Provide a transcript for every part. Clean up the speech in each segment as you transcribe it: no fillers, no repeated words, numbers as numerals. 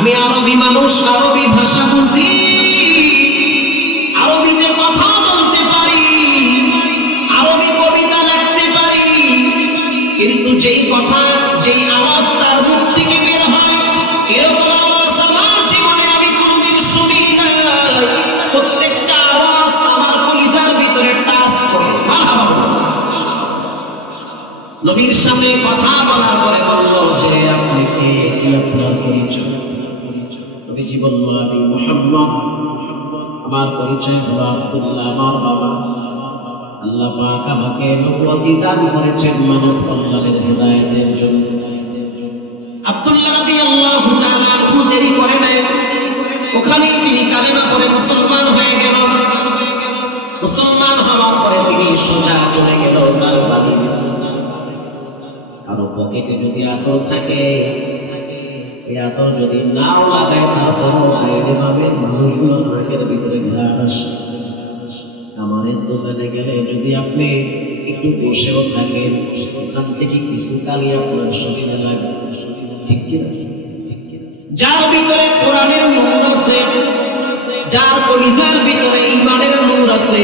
আমি আরবি মানুষ, আরবি ভাষা বুঝি, আরবিতে কথা বলতে পারি, আরবি কবিতা লিখতে পারি, কিন্তু যেই কথা যেই আওয়াজ তার মুখ থেকে বের হয় এরকম আওয়াজ আমার জীবনে আমি কোনদিন শুনি না। প্রত্যেকটা আওয়াজ আমার কলিজার ভিতরে টাচ করে। নবীর সাথে কথা বলার পরে বলল যে আপনি কে, কি আপনার পরিচয়? নবীজি বলল আমি মুহাম্মদ, আমার পরিচয় হলো আব্দুল্লাহ, আমার বাবা। আল্লাহ পাক আমাকে নবুয়তি দান করেছেন মানব কল্যাণের হেদায়েতের জন্য। আব্দুল্লাহ রাদিয়াল্লাহু তাআলা আনহু দেরি করে নাই, ওখানেই তিনি কালেমা পড়ে মুসলমান হয়ে গেল। মুসলমান হওয়ার পরে তিনি সোজা চলে গেল তার বাড়িতে। কারো পকেটে যদি আতর থাকে, এই আতর যদি নাও লাগায় তারপরও বাইরে পাবেন মানুষগুলো নাকের ভিতরে ঘ্রাণ আসে। কামারের দোকানে গেলে যদি আপনি একটু বসেও থাকেন, ওখান থেকে কিছু কালি আপনার শরীরে লাগবে, ঠিক কিনা? যার ভিতরে কোরআনের নূর আছে, যার কলিজার ভিতরে ঈমানের নূর আছে,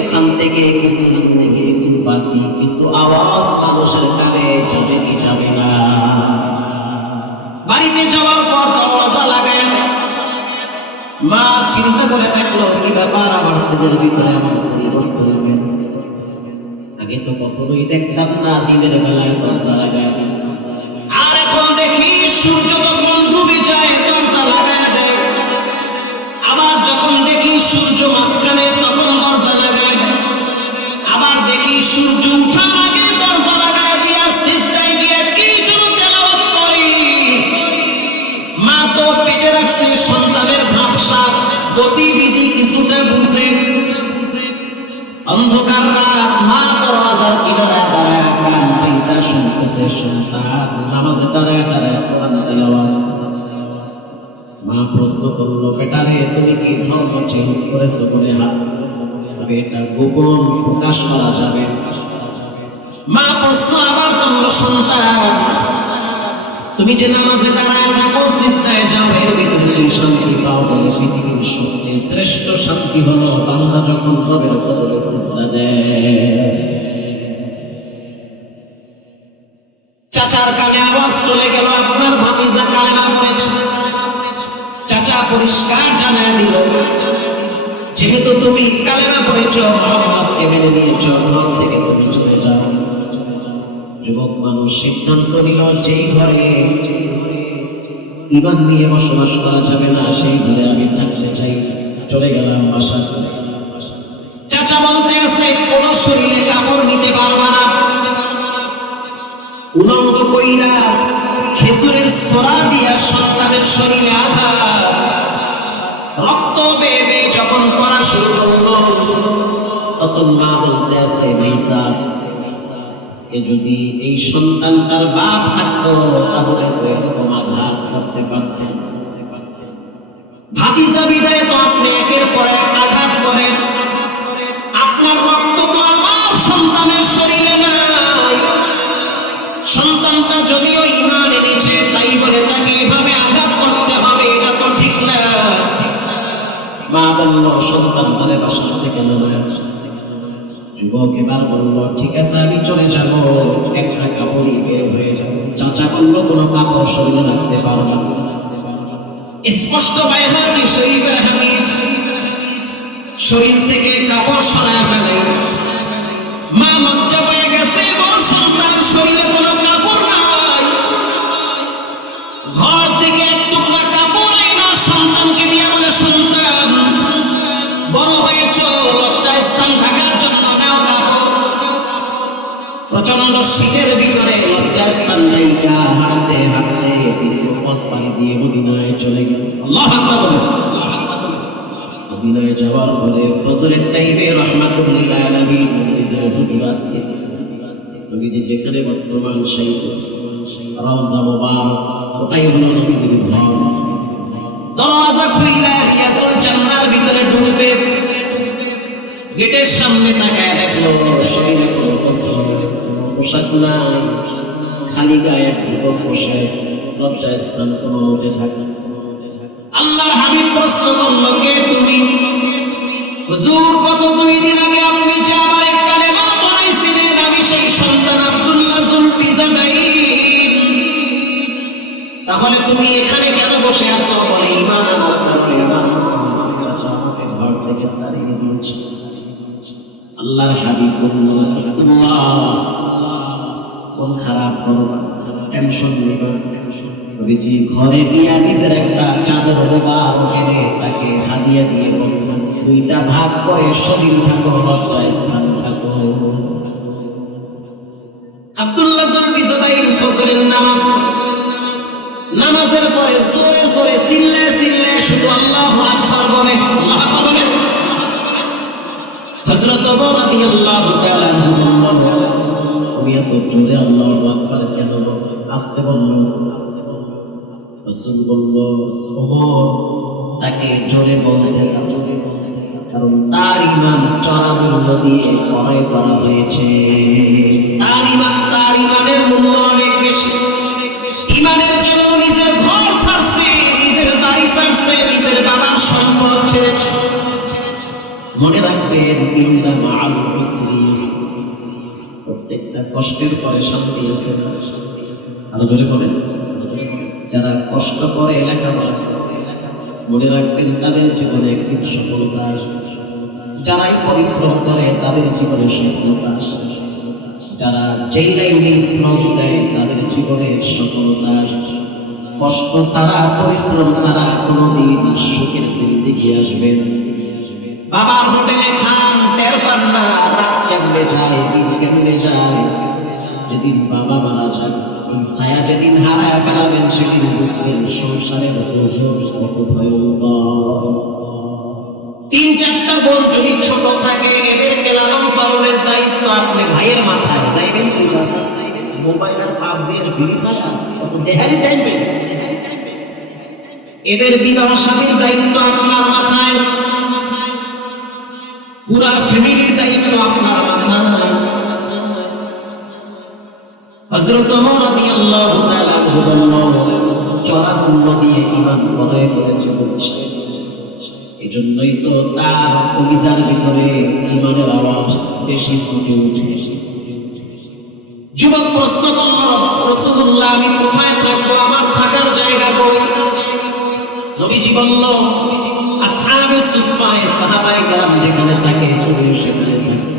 ওখান থেকে কিছু বাতি, কিছু আওয়াজ মানুষের কানে যাবে কি যাবে না। বাড়িতে যাওয়ার পর দরজা লাগায়, মা চিন্তা করে দেখলো কি ব্যাপার, আমার ছেলের ভিতরে, আমার স্ত্রীর ভিতরে। আগে তো কখনোই দেখতাম না দিনের বেলায় দরজা লাগায়, আর এখন দেখি সূর্য যখন ডুবে যায় দরজা লাগায় দেয়। আবার যখন দেখি সূর্য মাঝখানে তখন দরজা লাগায়, আবার দেখি সূর্য উঠার আগে দরজা লাগায় দিয়া সিজদায় গিয়ে কি যেন তেলাওয়াত করি। মা তো পেটে রাখছে সন্তানের ভাবসা, গতিবিধি কিছুটা বুঝে। অন্ধকার রাত, মা দরওয়াজার কিনারে দাঁড়ায় কান পেইতা শুনতেছে সন্তান নামাজে দাঁড়ায় দাঁড়ায় কোরআন তেলাওয়াত। মা প্রশ্ন করলো, বেটারে তুমি কি ধর্ম চেঞ্জ করেছো? বলে হাত, এটা গোপন প্রকাশ করা যাবে। মা প্রশ্ন আবার করলো, সন্তান তুমি যে নামাজে দাঁড়ায় থাকো, সিজদায় যাও, এর ভিতরে কি শান্তি পাও? বলে পৃথিবীর সবচেয়ে শ্রেষ্ঠ শান্তি হলো বান্দা যখন রবের কদমে সিজদা দেয়। চাচার কানে আওয়াজ চলে গেল, আপনার ভাতিজা কালেমা পড়েছে। চাচা পরিষ্কার জানায় দিল, যেহেতু তুমি কালেমা পড়েছো, মুহাম্মদকে মেনে নিয়েছো, ঘর থেকে তুমি চলে যাও। যুবক মানুষ সিদ্ধান্ত নিল, যেই ঘরে ঈমান নিয়ে বসবাস করা যাবে না সেই ঘরে আমি থাকতে চাই। চলে গেলাম বাসা। চাচা বলতে আছে, কোন শরীরে কাপড় নিতে পারবা না, উলঙ্গ কইরা খেজুরের ছোরা দিয়া সন্তানের শরীরে আঘাত, রক্ত বেয়ে বেয়ে যখন পড়া শুরু করলো, তখন মা বলতে আছে, ভাইসা আজকে যদি এই সন্তানটার বাপ থাকতো তাহলে তো এরকম আঘাত করতে পারতেন। ভাতিজা বিদায় তো আপনি একের পর এক আঘাত করেন, আপনার রক্ত তো আমার সন্তানের শরীরে নাই। সন্তানটা যদিও ঈমান এনেছে, তাই বলে তাকে এভাবে আঘাত করতে হবে, এটা তো ঠিক না। মা বলল, সন্তান তাহলে বাসার সাথে কেন নয়? যুবক এবার বলল, ঠিক আছে আমি চলে যাব, একটা কাপড়ই বের হয়ে যাব। চাচা বলল, কোনো কাপড় শরীরে রাখতে পারো না। স্পষ্ট বাইহাকি শরীফের হাদিস, শরীর থেকে কাপড় সরায় ফেলে। মা লজ্জা পেয়ে গেছে, বড় সন্তান শরীরে কোনো কাপড় নাই, ঘর থেকে এক টুকরা কাপড় এনে সন্তানকে দিয়ে বলে, সন্তান বড় হয়েছ, লজ্জায় স্থান থাকার জন্য নাও কাপড়। প্রচন্ড শীতের ভিতরে লজ্জা স্থান জায়গা হাঁটতে হাঁটতে দীর্ঘ পথ পাড়ি দিয়ে মদিনায় চলে গেল। আল্লাহু আকবার বলেন। মদিনায় যাওয়ার পরে ফজরের টাইমে রাহমাতুল লিল আলামিন নিজের হুজরাত নবীজি যেখানে বর্তমান সেই রওজা মুবারক, ওটাই হলো নবীজির ঘর। দরওয়াজা খুইলা রিয়াজুল জান্নার ভিতরে ঢুকবে, গেটের সামনে তাকায় দেখলো শরীরে কোনো পোশাক নাই, খালি গায়ে এক যুবক বসে আছে, লজ্জাস্থান কোনো মতে থাকে। প্রশ্ন করলো, কে তুমি? হুজুর, গত 2 দিন আগে আপনি যে আমারে কালেমা পড়াইছিলেন, আমি সেই সন্তান আব্দুল্লাহ জুলফিজাইন। তাহলে তুমি এখানে কেন বসে আছো? বলে, ঈমান আনার কারণে। চাচা আমাকে ঘর থেকে তাড়িয়ে দিয়েছে। আল্লাহর হাবিব বলল, আব্দুল্লাহ, মন খারাপ করবা, টেনশন নিবা। নবীজি ঘরে গিয়া নিজের একটা চাদর মোবারক এনে তাকে হাদিয়া দিয়ে বললেন, 2টা ভাগ করে শরীর থাকো, লজ্জায় স্থান থাকো। আব্দুল্লাহ জুলফিজাইন ফজরের নামাজের পরে জোরে জোরে চিল্লায় শুধু আল্লাহু আকবার বলে। আল্লাহু আকবার বলেন। হযরত ওমর রাদিয়াল্লাহু তাআলা আনহু বললেন, তুমি এত জোরে আল্লাহু আকবার কেন বলো? আস্তে বলল। রাসূল বলল, ওমর, তাকে জোরে বলতে কারণ তার ঈমান চড়া মূল্য দিয়ে ক্রয় করা হয়েছে। তার ঈমানের মূল্য অনেক বেশি। ঈমানের জন্য নিজের ঘর ছাড়ছে, নিজের বাড়ি ছাড়ছে, নিজের বাবার সম্পদ ছেড়েছে। মনে রাখবেন, ইন্না মাআল উসরি ইউসরা, প্রত্যেকটা কষ্টের পরে শান্তি আছে। আরো জোরে বলেন। যারা কষ্ট করে লেখাপড়া করে, মনে রাখবেন তাদের জীবনে একদিন সফলতা আসবে। যারাই পরিশ্রম করে তাদের জীবনে সফলতা আসে। যারা যেই লাইনে শ্রম দেয় তাদের জীবনে সফলতা আসে। কষ্ট ছাড়া, পরিশ্রম ছাড়া কোনোদিন সুখের জিন্দেগি আসবে না। বাবার হোটেলে খান, টের পান না রাত কেমনে যায়, দিন কেমনে যায়। যেদিন বাবা মারা যায়, এই ছায়া যেদিন হারায় ফেলাবেন, সেদিন বুঝবেন সংসারের ওজন কত ভয়ঙ্কর। 3-4টা বোন যদি ছোট থাকে, এদেরকে লালন পালনের দায়িত্ব আপনি ভাইয়ের মাথায়। যাইবেন মোবাইলের পাবজি এর ফ্রি ফায়ার কত দেহারি টাইমে। এদের বিবাহ শাদীর দায়িত্ব আপনার মাথায়, পুরা ফ্যামিলির দায়িত্ব আপনার মাথায়। হযরত ওমর রাদিয়াল্লাহু তাআলা আনহু বললেন, চড়া মূল্য দিয়ে ঈমান ক্রয় করেছে বলছে। এজন্যই তো তার কলিজার ভিতরে ঈমানের আওয়াজ বেশি ফুটে ওঠে। যুবক প্রশ্ন করল, রাসূলুল্লাহ, আমি কোথায় থাকবো? আমার থাকার জায়গা কই? নবীজি বলল, আসহাবে সুফফায়ে সাহাবায়ে কেরাম যেখানে থাকে তুমি সেখানে থাকো।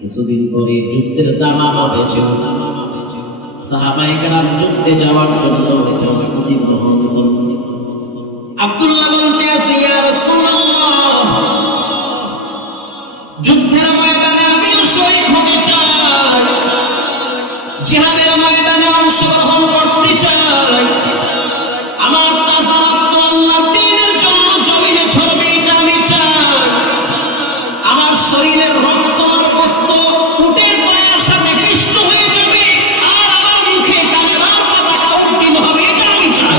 কিছুদিন পরে যুদ্ধের দামামা বেজে উঠল। সাহাবায়ে কেরাম যুদ্ধে যাওয়ার জন্য প্রস্তুতি গ্রহণ করলেন। আব্দুল্লাহ বলতে আছে, ইয়া রাসূলুল্লাহ, যুদ্ধের ময়দানে আমিও শরীক হতে চাই, জিহাদের ময়দানে অংশগ্রহণ করতে চাই। আমার তাজা রক্ত আল্লাহর দ্বীনের জন্য জমিনে ঝরবে, এটা আমি চাই। আমার শরীরের রক্ত আর গোশত উটের পায়ের সাথে পিষ্ট হয়ে যাবে, আর আমার মুখে কালেমার পতাকা উড্ডীন হবে, এটা আমি চাই।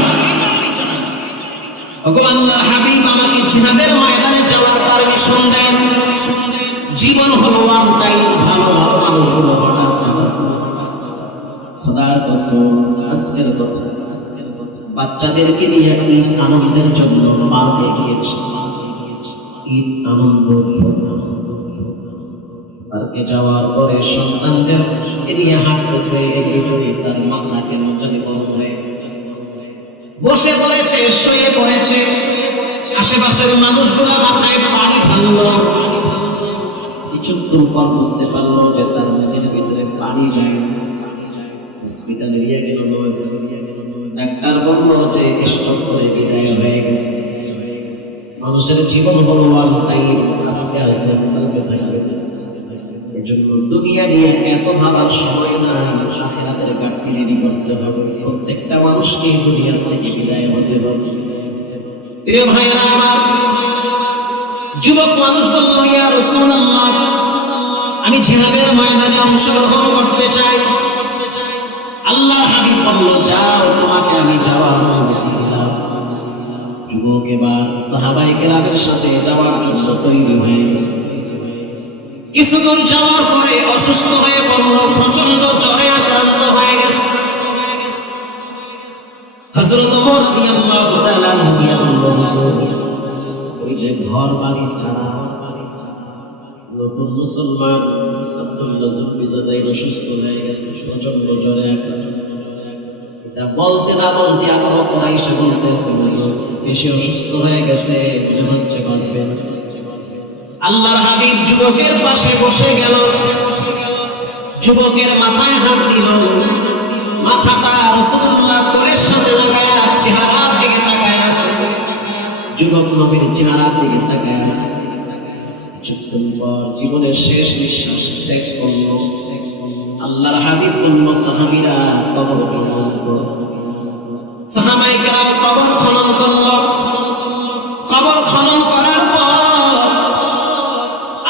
ওগো আল্লাহর হাবিব, আমাকে জিহাদের ময়দানে যাওয়ার পারমিশন দেন। জীবন হলো ওয়ান টাইম, ভালো ভালো মানুষগুলো হঠাৎ খোদার কসম, আজকের কথা, বাচ্চাদেরকে নিয়ে ঈদ আনন্দের জন্য পার্কে গিয়েছে। ঈদ আনন্দ পার্কে যাওয়ার পরে সন্তানদের নিয়ে হাঁটতেছে, এর ভিতরে তার মাথা কেন জানি গরম হয়ে গেছে। বসে পড়েছে, শুয়ে পড়েছে। আশেপাশের মানুষগুলো মাথায় পানি ঢাললো। কিছুক্ষণ পর বুঝতে পারলো যে তার মুখের ভিতরে পানি যায়। হসপিটালে নিয়ে গেল, ডাক্তার বলল যে স্ট্রোক করে বিদায় হয়ে গেছে। মানুষের জীবন হলো ওয়ান টাইম, আজকে আছে কালকে থাকবে। এজন্য দুনিয়া নিয়ে এত ভাবার সময় নাই, আখিরাতের ঘাটতি রেডি করতে হবে। প্রত্যেকটা মানুষকে দুনিয়া থেকে বিদায় হতে হবে। প্রিয় ভাইরা আমার, যুবক মানুষ বলল, ইয়া রাসূলুল্লাহ, আমি জিহাদের ময়দানে অংশগ্রহণ করতে চাই। আল্লাহ হাবিব বলল, যাও, তোমাকে আমি যাওয়ার অনুমতি দিলাম। যুবক এবার সাহাবায়ে কেরামের সাথে যাওয়ার জন্য তৈরি হয়ে কিছু দূর যাওয়ার পরে অসুস্থ হয়ে পড়ল, প্রচন্ড জ্বরে আক্রান্ত হয়ে গেছে। হযরত ওমর রাদিয়াল্লাহু তাআলা আনহু বললেন, হুজুর ওই যে ঘর বাড়ি ছাড়া নতুন মুসলমান আব্দুল্লাহ জুলফিজাদাইন অসুস্থ হয়ে গেছে, প্রচন্ড জ্বরে এটা বলতে না বলতে আমার কোরাইশা বলতেছে বেশি অসুস্থ হয়ে গেছে, মনে হচ্ছে বাঁচবে না। আল্লাহর হাবিব যুবকের পাশে বসে গেল, যুবকের মাথায় হাত দিল, মাথাটা রাসূলুল্লাহ কোলের সাথে লাগায় চেহারার দিকে তাকায় আছে। যুবক নবীর চেহারার দিকে তাকায় আছে। কিছুক্ষণ পর জীবনের শেষ নিঃশ্বাস ত্যাগ করল। আল্লাহর হাবিব বলল, সাহাবীরা কবর খনন করো। সাহাবায়ে কেরাম কবর খনন করল। কবর খনন করার পর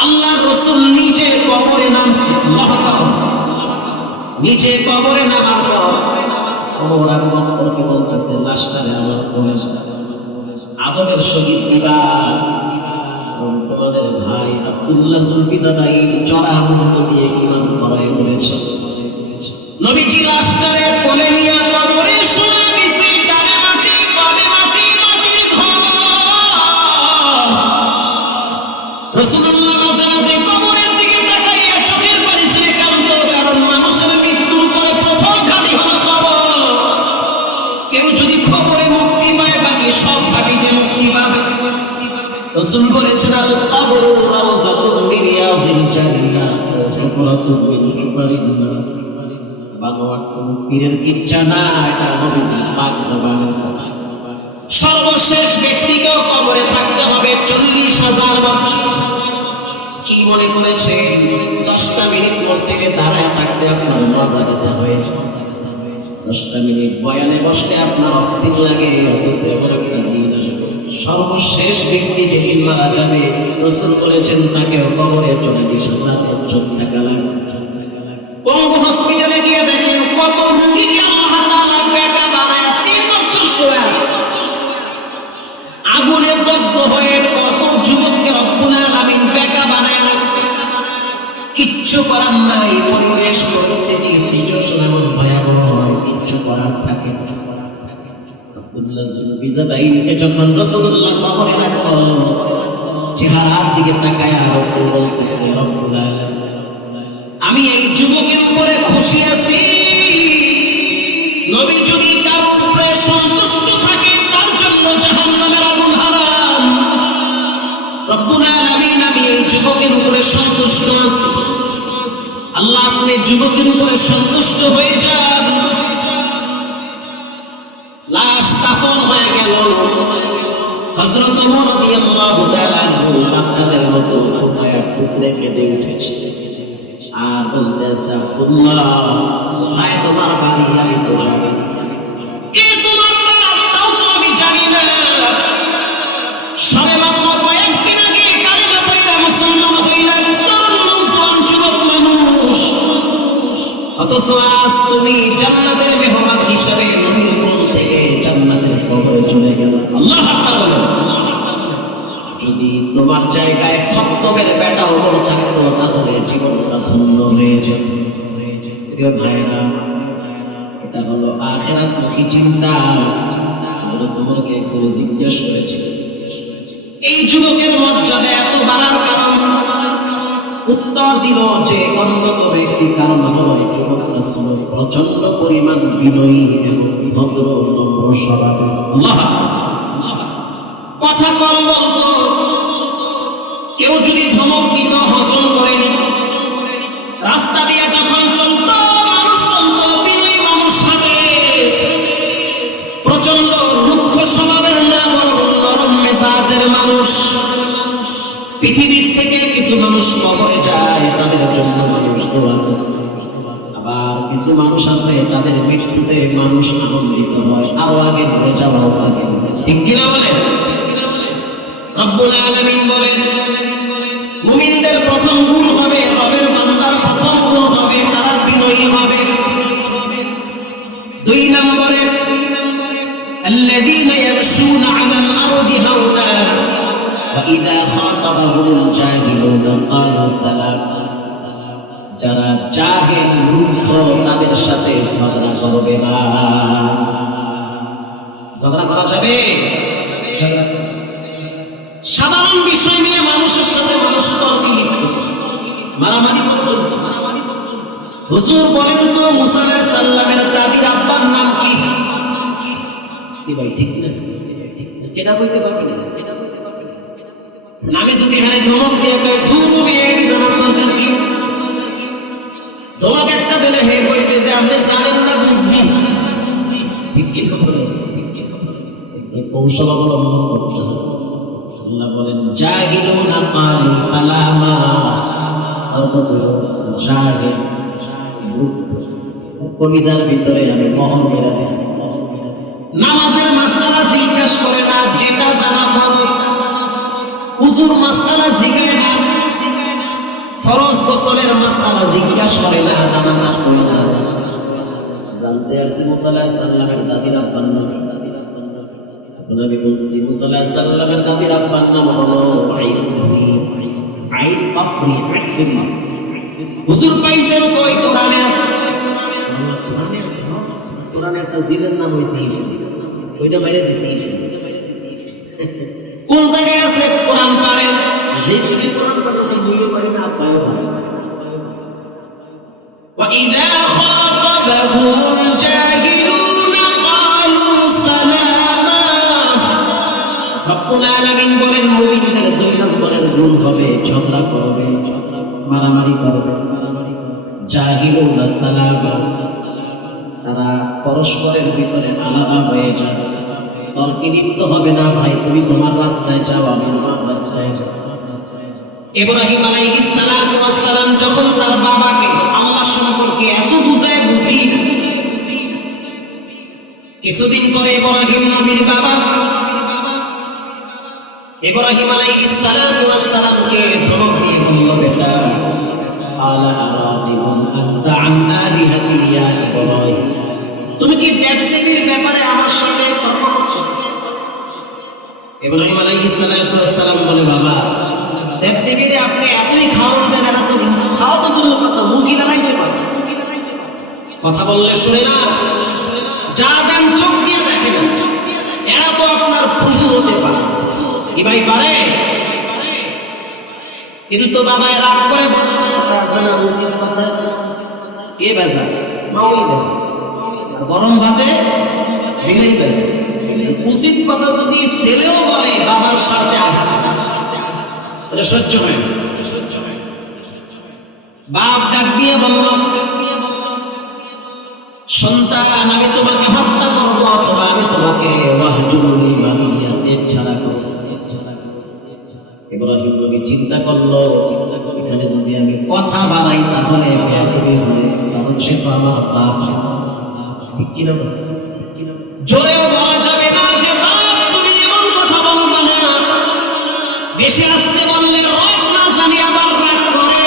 আল্লাহর রাসূল নিজে কবরে নামছে। আল্লাহু আকবার। নিচে কবরে নামার পর কবর আর বক্তকে বলতেছে, লাশটারে আওয়াজ করে আদবের সহিত দিবা, তোমাদের ভাই আব্দুল্লাহ জুলফিজাদাইন চড়া আনন্দ দিয়ে কিমান করায় বলেছে। নবীজি লাশটারে কোলে নিয়ে কবরে শুয়ে দিয়েছে, ডানে মাটি বামে মাটি, মাটির ঘর। রাসূলুল্লাহ মাঝে মাঝে কবরের দিকে তাকাইয়া চোখের পানি ছেড়ে কাঁদতো, কারণ মানুষের মৃত্যুর পরে প্রথম ঘাঁটি হলো কবর। কেউ যদি খবরে মুক্তি পায় বাকি সব ঘাঁটিতে মুক্তি পাবে। রাসূল বলেছেন, আল কবরু রাউযাতুন মিন রিয়াযিল জান্নাহ ওয়া হুফরাতুন মিন হুফারিন নার। বানোয়াট কোন পীরের কিচ্ছা না, এটা নবীজির পাক জবানের কথা। সর্বশেষ ব্যক্তিকেও কবরে থাকতে হবে 40,000 বছর। কি মনে করেছেন 10টা মিনিট মসজিদে দাঁড়ায় থাকতে আপনার মজা দিতে হয়? 10টা মিনিট বয়ানে বসলে আপনার অস্থির লাগে, অথচ এমন একটা দিন সর্বশেষ ব্যক্তি যেদিন মারা যাবে রাসূল বলেছেন তাকে কবরে 40,000 বছর থাকা লাগবে। পঙ্গু হসপিটালে গিয়ে দেখেন কত রোগীকে আল্লাহ তাআলা বেকা বানায় 3 বছর শুয়ে আছে। আগুনে দগ্ধ হয়ে কত যুবককে রব্বুল আলামিন বেকা বানায় রাখছে। কিচ্ছু করার নাই, পরিবেশ পরিস্থিতি সিচুয়েশন এমন ভয়াবহ, কিচ্ছু করার থাকে না। আব্দুল্লাহ জুলফিজাদাইনকে যখন রাসূলুল্লাহ কবরে রাখলো, চেহারার দিকে তাকায়া রাসূল বলতেছে, রব্বুল আলামিন আমি এই যুবকের উপরে খুশি আছি। নবী যদি তার উপরে সন্তুষ্ট থাকে তার জন্য জাহান্নামের আগুন হারাম। রব্বুল আলামিন আমি এই যুবকের উপরে সন্তুষ্ট আছি। আল্লাহ আপনি যুবকের উপরে সন্তুষ্ট হয়ে যান। লাশ দাফন হয়ে গেল। হযরত ওমর রাদিয়াল্লাহু তাআলা বাচ্চাদের মতো ফুফায়া ফুফরে কেঁদে উঠেছে আর বলতেছে, আব্দুল্লাহ ভাই তোমার বাড়ি আমি তো জানি, কে তোমার বাপ তাও তো আমি জানি না। সবে মাত্র কয়েকদিন আগে কালিমা পড়া মুসলমান হইলেন তরুণ মুসলমান যুবক মানুষ, অথচ আজ তুমি জান্নাতের মেহমান হিসেবে নবীর কোল থেকে জান্নাতের কবরে চলে গেল। আল্লাহু আকবার বলেন। যদি তোমার জায়গায় খত্তবের বেটা ওমর থাকতো তাহলে জীবনটা ধন্য হয়ে যেত। প্রিয় ভাইরা, এটা হলো আখিরাতমুখী চিন্তা। হযরত ওমরকে একজন জিজ্ঞেস করেছিল, এই যুবকের মর্যাদা এত বাড়ার কারণ? উত্তর দিল যে অন্যতম একটি কারণ হলো এই যুবক রাসূল প্রচন্ড পরিমাণ বিনয়ী এবং ভদ্র নম্র স্বভাবের। আল্লাহ কথা কম বলতো, কেউ যদি ধমক দিত হজম করে নিত। রাস্তা দিয়ে যখন চলতো মানুষ বলতো বিনয়ী মানুষ হবে। প্রচন্ড রুক্ষ স্বভাবের না, বরং নরম মেজাজের মানুষ। পৃথিবীর থেকে কিছু মানুষ কবরে যায়, তাদের জন্য মানুষ দোয়া করে। আবার কিছু মানুষ আছে তাদের মৃত্যুতে মানুষ আনন্দিত হয়, আরো আগে ঘুরে যাওয়া উচিত। ঠিক কিনা বলেন? রব্বুল আলামিন বলেন, মুমিনদের প্রথম গুণ হবে, রবের বান্দার প্রথম গুণ হবে তারা বিনয়ী হবে। 2 নম্বরে আল্লাযীনা ইয়ামশুনা আলাল আরদি হাওনা ওয়া ইযা খাতাবাহুমুল জাহিলুনা ক্বালু সালামা। যারা জাহেল মূর্খ তাদের সাথে ঝগড়া করবে না। ঝগড়া করা যাবে? সাধারণ বিষয় নিয়ে মানুষের সাথে মানুষ তর্কে লিপ্ত, মারামারি পর্যন্ত। হুজুর বলেন তো মুসা আলাইহিস সালামের দাদির আব্বার নাম কি? কি ভাই ঠিক না? কেনা বলতে পারবে না, আমি যদি এখানে ধমক দিয়ে কই ধুরু বিয়ে জানার দরকার কি? ধমক একটা দিলে হে কইবে যে আপনি জানেন না, বুঝছি। ঠিক কি কথা? কৌশল অবলম্বন করছে। আল্লাহ বলেন জাহিলুনা ক্বালু সালামা, তর্ক করো জাহিল, কবিজার ভিতরে আমি মোহর মেরা দিছি। নামাজের মাসআলা জিজ্ঞাসা করে না, যেটা জানা ফরজ। উযুর মাসআলা জিজ্ঞাসা না, ফরজ গোসলের মাসআলা জিজ্ঞাসা করে না, জানা না করে না। জানতে আসছে মুসা আলাইহিস সালামের দাদির আব্বার নাম। নবী বলছি মুসা আলাইহিস সালামের দাদির আব্বার নাম হলো আইন কাফরি আইফিন। হুজুর পাইছেন কই? কোরআনে আছে। কোরআনে একটা জিনের নাম হইছে ইফিন, ওইটা বাইরে দিছে ইফিন। কোন জায়গায় আছে? কোরআন পারে যে কিছু কোরআন পারে না, বুঝে পারে না, পারে না। ওয়া ইযা খাতাবাহুমুল জাহিলুনা ক্বালু সালামা। রব্বুল আলামিন বলেন মুমিনদের 2 নম্বরের গুণ হবে ঝগড়া করবে, মারামারি করবে। জাহিলুনা সালামা, তারা পরস্পরের ভিতরে আলাদা হয়ে যাবে, তর্কে লিপ্ত হবে না। ভাই তুমি তোমার রাস্তায় যাও, আমি আমার রাস্তায় যাও। ইব্রাহিম আলাইহিস সালাতু ওয়াস সালাম যখন তার বাবাকে আল্লাহ সম্পর্কে এত বুঝায় বুঝি, কিছুদিন পরে ইব্রাহিম নবীর বাবা ইব্রাহিম আলাইহিস সালাতু ওয়াস সালামকে ধমক দিয়ে বলল, বেটা আলা আরাদিবুন আনতা আন আলিহাতি ইয়া ইব্রাহিম, তুমি কি দেব-দেবীর ব্যাপারে আমার সাথে তর্ক করছো? ইব্রাহিম আলাইহিস সালাতু ওয়াস সালাম বলে, বাবা দেব-দেবীরে আপনি এতই খাওয়ান দেন, এরা তো খাওয়া তো দূরের কথা, মুখই লাগাইতে পারে। কথা বললে শুনে না, যা দেন চোখ দিয়ে দেখেন। এরা তো আপনার প্রভু হতে পারে। কি ভাই পারে? কিন্তু বাবা রাগ করে উচিত কথা কে বেজা? মাউলি বেজা। গরম ভাতে বিলাই বেজা। উচিত কথা যদি ছেলেও বলে বাবার সাথে আঘাত, এটা সহ্য হয় না। বাপ ডাক দিয়ে বলল, সন্তান আমি তোমাকে হত্যা করবো অথবা আমি তোমাকে ওয়াহজুরনি মালিয়া, দেব ছাড়া করব। ইব্রাহিম নবী চিন্তা করলো, এখানে যদি আমি কথা বাড়াই তাহলে বেয়াদবি হবে, কারণ সে তো আমার বাপ। ঠিক কিনা? জোরেও বলা যাবে না যে বাপ তুমি এমন কথা বলবা না, বেশি আসতে বললে রব না জানি আবার রাগ করে।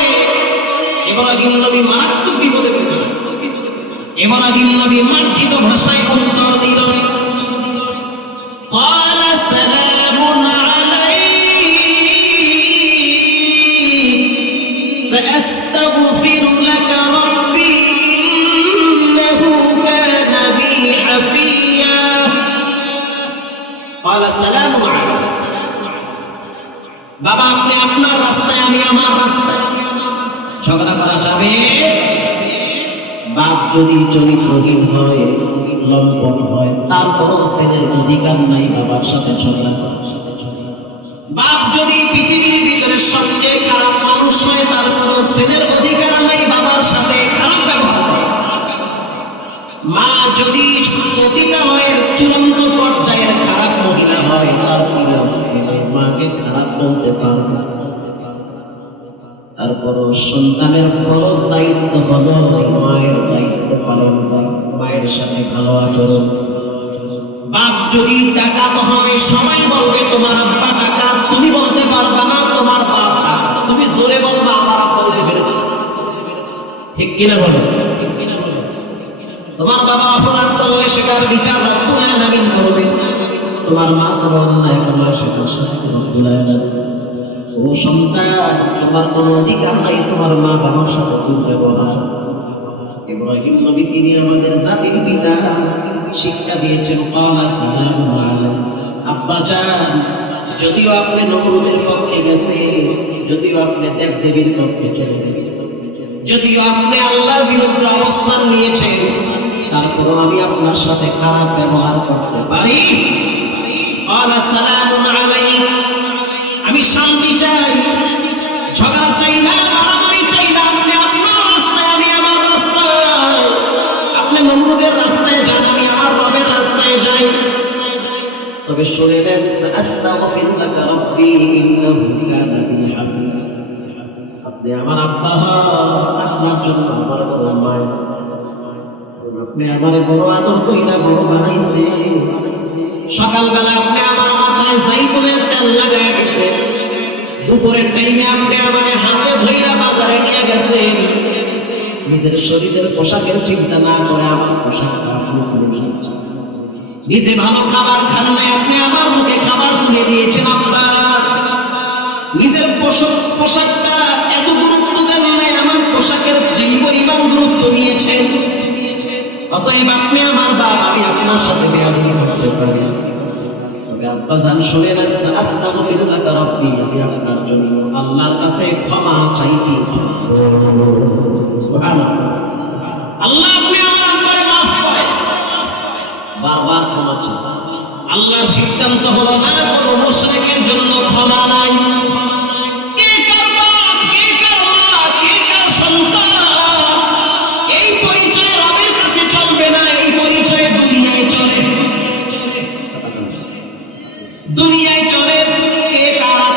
ইব্রাহিম নবী মারাত্মক বিপদে পড়ে গেছে। ইব্রাহিম নবী মার্জিত ভাষায় উত্তর দিল, قال سلام عليك سأستغفر لك ربي إنه كان بي حفيا قال السلام عليك। বাবা আপনি আপনার রাস্তায়, আমি আমার রাস্তায়, ঝগড়া করা যাবে? বাপ যদি চরিত্রহীন হয়, লম্পট হয়, তারপরও ছেলের অধিকার নাই বাবার সাথে ঝগড়া করার। বাপ যদি পৃথিবীর ভিতরে সবচেয়ে খারাপ মানুষ হয়, তারপরও ছেলের অধিকার নাই বাবার সাথে খারাপ ব্যবহার করার। মা যদি পতিতালয়ের চূড়ান্ত পর্যায়ের খারাপ মহিলা হয়, তারপরও ছেলে মাকে খারাপ বলতে পারে না। তারপরও সন্তানের ফরজ দায়িত্ব হলো মায়ের দায়িত্ব পালন করা, মায়ের সাথে ভালো আচরণ। বাপ যদি ডাকাত হয়, সবাই বলবে তোমার আব্বা ডাকাত, তুমি বলতে পারবা না তোমার বাপ ডাকাত, তুমি জোরে বলবা আমার আব্বা বুঝে ফেলেছে। ঠিক কিনা বলো? তোমার বাবা অপরাধ করলে সেটার বিচার রব্বুল আলামিন করবে, তোমার মা কোনো অন্যায় করলে সেটার শাস্তি রব্বুল আলামিন। ও সন্তান, তোমার কোনো অধিকার নাই তোমার মা বাবার সাথে দুর্ব্যবহার। ইব্রাহিম নবী তিনি আমাদের জাতির পিতা, শিক্ষা দিয়েছেন ক্বালা সালামুন আলাইহি। আব্বা আব্বাজান, যদিও আপনি নমরুদের পক্ষে গেছে, যদিও আপনি দেবদেবীর পক্ষে চলে গেছে, যদিও আপনি আল্লাহর বিরুদ্ধে অবস্থান নিয়েছেন, তারপরও আমি আপনার সাথে খারাপ ব্যবহার করতে পারি? আমি শান্তি চাই, ঝগড়া চাই না, মারামারি চাই না। আপনি আপনার রাস্তায়, আমি আমার রাস্তায়। আপনি নমরুদের রাস্তায় যান, আমি আমার রবের রাস্তায় যাই। তবে শুনে নেন, আস্তাগফিরুল্লাহ রাব্বি ইন্নাহু কানা বি হাফিজ। আপনি আমার আব্বা, আপনার জন্য আমার বড় মায়, আপনি আমার বড় আদর কইরা বড় বানাইছে। সকালবেলা আপনি আমার মাথায় জাইতুনের তেল লাগায় গেছে, দুপুরের টাইমে আপনি আমার হাতে ধইরা বাজারে নিয়ে গেছেন। নিজের শরীরের পোশাকের চিন্তা না করে আমার পোশাকটা নিজে ভালো খাবার খান নাই, আপনি আমার মুখে খাবার তুলে দিয়েছেন। আব্বা, নিজের পোশাকটা এত গুরুত্ব দেন নাই, আমার পোশাকের যেই পরিমাণ গুরুত্ব নিয়েছেন। অতএব আপনি আমার বাপ, আমি আপনার সাথে বেয়াদবি করতে পারি। তবে আব্বা জান শুনে না, আস্তাগফিরুল্লাহ রাব্বি, আমি আপনার জন্য আল্লাহর কাছে ক্ষমা চাইতে। সুবহানাল্লাহ। আল্লাহ আপনি আমার আব্বারে মাফ করেন। বারবার ক্ষমা চাই। আল্লাহর সিদ্ধান্ত হলো না, কোনো মুশরিকের জন্য ক্ষমা নাই। কে কার বাপ, কে কার মা, কে কার সন্তান, এই পরিচয় রবের কাছে চলবে না। এই পরিচয় দুনিয়ায় চলে, দুনিয়ায় চলে। কে কার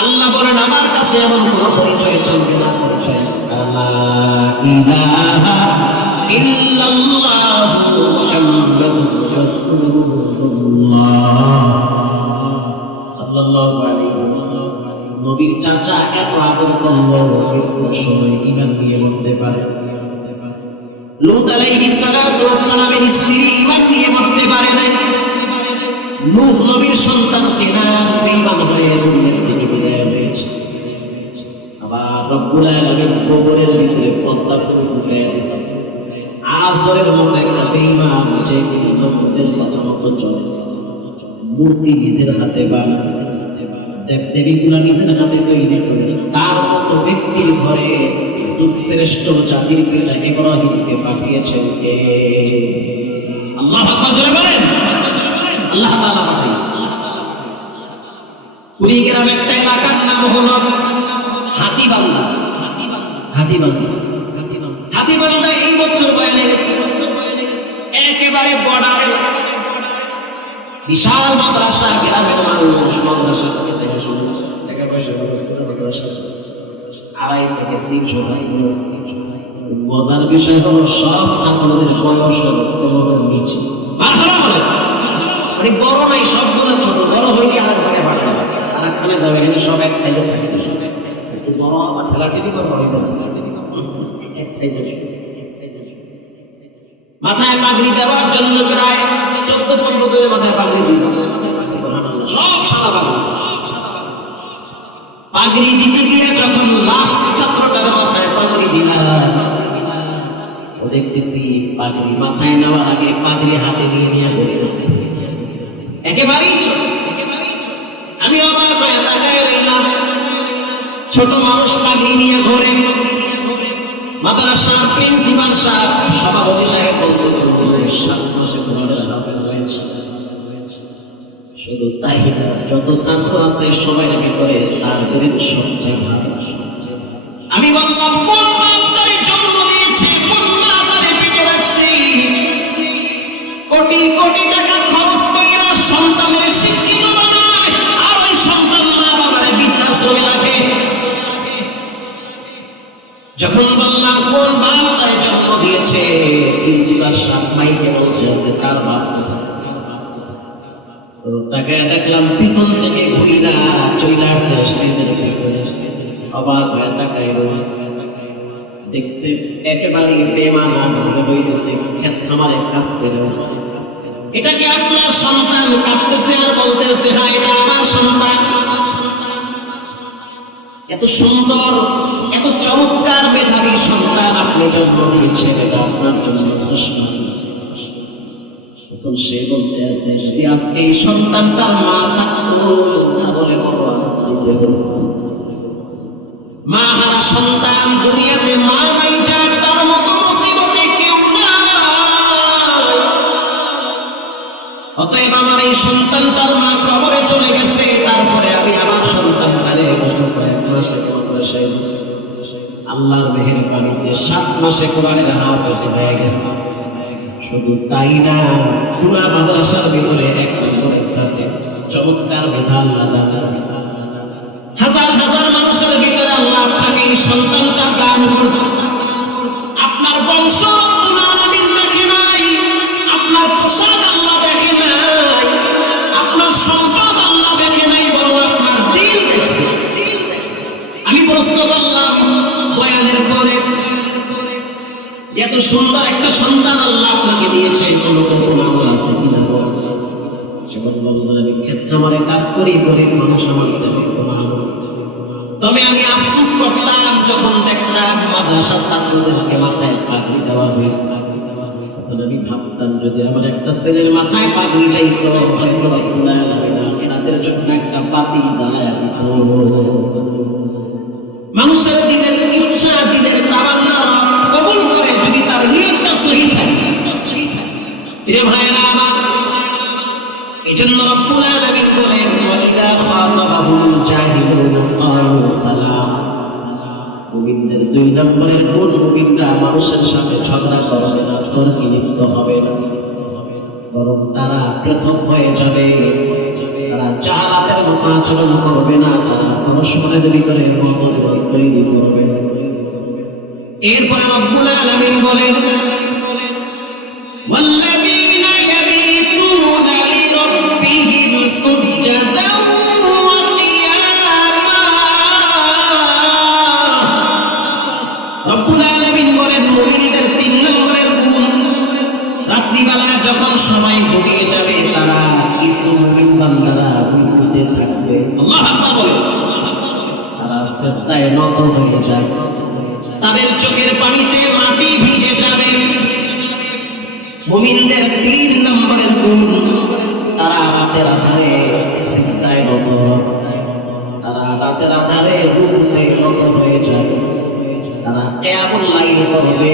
আল্লাহ বলেন, আমার কাছে এমন কোন পরিচয় চলবে না। পরিচয় লা ইলাহা ইল্লাল্লাহু মুহাম্মাদুর রাসূলুল্লাহ সাল্লাল্লাহু আলাইহি ওয়াসাল্লাম। নবীর চাচা এত আদর করলো, মৃত্যুর সময় ঈমান নিয়ে মরতে পারে। লূত আলাইহিস সালাতু ওয়াস সালামের স্ত্রী ঈমান নিয়ে মরতে পারে না। নূহ নবীর সন্তান কেনান বেঈমান হয়ে দুনিয়া থেকে বিদায় হয়েছে। আবার রব্বুল আলামিন কবরের ভিতরে পদ্মা ফুল ফুটিয়ে দিয়েছে। আসরের মতো একটা বেঈমান যে নবীদের কথা মতো চলে, মূর্তি নিজের হাতে বানায়, দেবদেবীগুলা নিজের হাতে তৈরি করে, তার মতো ব্যক্তির ঘরে যুগ শ্রেষ্ঠ জাতির পিতা ইব্রাহিমকে পাঠিয়েছেন কে? আল্লাহু আকবার জোরে বলেন। আল্লাহ তাআলা পাঠাইছে। কুড়িগ্রাম একটা এলাকার নাম হলো হাতিবান্ধা। হাতিবান্ধা এই বছর বয়ানে গেছে, একেবারে বর্ডার, বিশাল মাদ্রাসা, গ্রামের মানুষ মাদ্রাসা টাকা পয়সা আড়াই থেকে 300 ছাত্র। মজার বিষয় হলো সব ছাত্রদের বয়স হলো মানে বড় নাই, সবগুলো ছোট। বড় হইলে আরেক জায়গায় পাঠাবে, আরেকখানে যাবে, এখানে সব এক সাইজে থাকে। একটু বড় আমার ঠেলাঠেলি করবো এক সাইজে। মাথায় পাগড়ি দেওয়ার জন্য প্রায় 14-15 জনের মাথায় পাগড়ি দিল, সব সাদা পাগড়ি। পাগড়ি দিতে গিয়ে যখন লাস্ট ছাত্রটার মাথায় পাগড়ি দিলাম, ও দেখতেছি পাগড়ি মাথায় নেওয়ার আগে পাগড়ি হাতে নিয়ে ঘুরে আছে, একেবারেই ছোট। আমি অবাক হয়ে তাকায় রইলাম, ছোট মানুষ পাগড়ি নিয়ে ঘুরে। মাদ্রাসার প্রিন্সিপাল সাহেব, সভাপতি সাহেব বলতেছে, শুধু তাই না, যত ছাত্র আছে সবাই ভিতরে তার গরিব সবচেয়ে ভালো। আমি বললাম, কোন বাপ তারে জন্ম দিয়েছে, কোন মা তারে পেটে রাখছে, কোটি কোটি টাকা খরচ কইরা সন্তানের শিক্ষিত বানায়, আর ওই সন্তান মা বাবার বৃদ্ধাশ্রমে রাখে। যখন বললাম কোন বাপ তারে জন্ম দিয়েছে, প্রিন্সিপাল সাহেব মাইকে বলতেছে তার বাপ। তাকে দেখলাম পিছন থেকে ঘুরিরা চলে আসছে স্টেজের পিছনে। অবাক হয়ে তাকাই, দেখতে একেবারে বেমানা মনে হইতেছে, ক্ষেত খামারে কাজ করে উঠছে। এটা কি আপনার সন্তান? কাঁদতেছে আর বলতেছে, হ্যাঁ এটা আমার সন্তান। এত সুন্দর, এত চমৎকার মেধাবী সন্তান আপনি জন্ম দিয়েছেন, এটা আপনার জন্য খুশি। তখন সে বলতে আছে, যদি আজকে এই সন্তানটার মা থাকতো তাহলে বড় আনন্দিত হতো। মা হারা সন্তান, দুনিয়াতে মা নাই, যার তার মতো মুসিবতে কেউ নাই। অতএব আমার এই সন্তানটার মা কবরে চলে গেছে, তারপরে আমি আমার সন্তানটারে আল্লাহর মেহেরবানিতে 7 মাসে কোরআনের হাফেজ হয়ে গেছে। শুধু তাই না, পুরা মাদ্রাসার ভিতরে এক জীবনের সাথে চমৎকার বিধান আল্লাহ করছে। হাজার হাজার মানুষের ভিতরে আল্লাহ আপনাকে এই সন্তানটা দান করছে। আপনার বংশ আল্লাহ আলামিন দেখে নাই, আপনার পোশাক আল্লাহ দেখে নাই, আপনার সম্পদ আল্লাহ দেখে নাই, বরং আপনার দিল দেখছে। আমি প্রশ্ন করলাম বয়ানের পরে, এত সুন্দর একটা সন্তান আল্লাহ আপনাকে দিয়েছে, কোনো কল্পনা আছে কিনা? সে বলল, আমি ক্ষেত খামারে কাজ করি, গরিব মানুষ, আমার তবে আমি আফসোস করতাম যখন দেখতাম মাদ্রাসা ছাত্রদেরকে মাথায় পাগড়ি দেওয়া হইত। তখন আমি ভাবতাম, যদি আমার একটা ছেলের মাথায় পাগড়ি যাইতো, হয়তো আখিরাতের জন্য একটা বাতি জ্বালায়া দিত। মানুষের দিনের ইচ্ছা, দিনের তামান্না কবুল করে যদি তার নিয়তটা সহি থাকে। প্রিয় ভাইরা আমার, এজন্য রব্বুল আলামিন বলেন, ওয়াইদা খাতাবাহুল জাহিলুনা ক্বালু সালাম। মুমিনদের 2 নম্বরের গুণ, মুমিনরা মানুষের সাথে ঝগড়া করবে না, তর্কে লিপ্ত হবে না, বরং তারা পৃথক হয়ে যাবে। তারা জাহালাতের মতো আচরণ করবে না, তারা পরস্পরের ভিতরে মতভেদ তৈরি করবে না। এরপরে রব্বুল আলামিন বলেন, ওয়াল্লাযীনা ইয়াবিতুনা লিরাব্বিহিম সুজদান ওয়া কিয়ামা। রব্বুল আলামিন বলেন, মুমিনদের 3 নম্বরের গুণ, রাত্রিবেলা যখন সময় ঘুরিয়ে যাবে, তারা কিছু মুমিন বান্দারা ঘুমোতে থাকবে। আল্লাহু আকবার বলেন, তারা সিজদায় নত হয়ে যায়, তাদের চোখের পানিতে মাটি ভিজে যাবে। মুমিনদের 3 নম্বরের গুণ, তারা রাতের আধারে সিজদায় নত, তারা রাতের আধারে রুকুতে নত হয়ে যাবে, তারা কিয়ামুল লাইল করবে,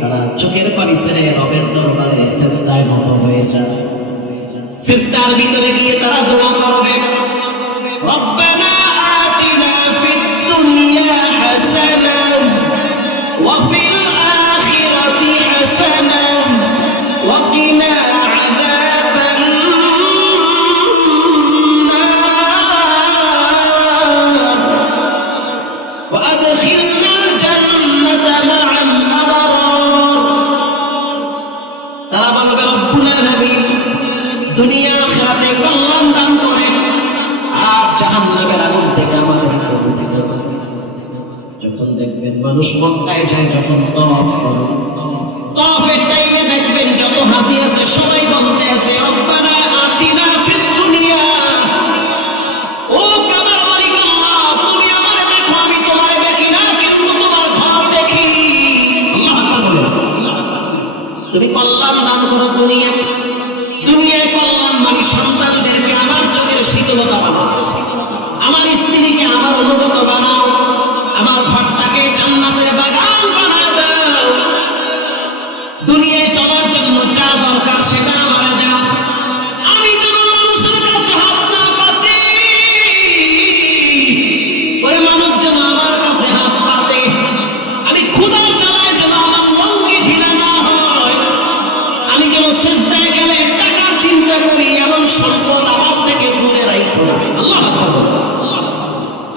তারা চোখের পানি ছেড়ে রবের দরবারে সিজদায় নত হয়ে যাবে। সিজদার ভিতরে গিয়ে তারা দোয়া করবে, রব্বানা আতিনা ফিদ দুনিয়া হাসানাহ ওয়া ফিল আখিরাতি হাসানাহ ওয়া কিনা আযাবান নার ওয়া আদখিলনাল জান্নাতা মা'আল আবরার। তারা বলবে, রব্বুল আলামিন দুনিয়া আখিরাতে কল্যাণ দান করেন, আর জাহান্নামের আগুন থেকে আমাদের মুক্তি দান করেন। যখন দেখবেন মানুষ মক্কায় যায়, যখন তওয়াফ করে, তওয়াফের টাইমে দেখবেন যত হাজি আছে সবাই বলতে আছে, রব্বানা আতিনা ফিদ দুনিয়া। ও কাবার মালিক আল্লাহ, তুমি আমারে দেখো, আমি তোমারে দেখি না, কিন্তু তোমার ঘর দেখি। আল্লাহু আকবার বলেন, তুমি কল্যাণ দান করো দুনিয়ায় কল্যাণ মানে সন্তানদেরকে আমার চোখের শীতলতা বানাও, আমার স্ত্রীকে আমার অনুগত বানাও, আমার ঘরটাকে জান্নাতের বাগান বানায় দাও। দুনিয়ায় চলার জন্য যা দরকার সেটা আমার দাও। আমি যেন মানুষের কাছে হাত না পাতি, ওই মানুষ যেন আমার কাছে হাত পাতে। আমি ক্ষুধার জ্বালায় যেন আমার লঙ্গি ঢিলা না হয়। আমি যেন সিজদায় গেলে টাকার চিন্তা করি, এমন সম্পদ আমার থেকে দূরে রাখবো না। আল্লাহু আকবার।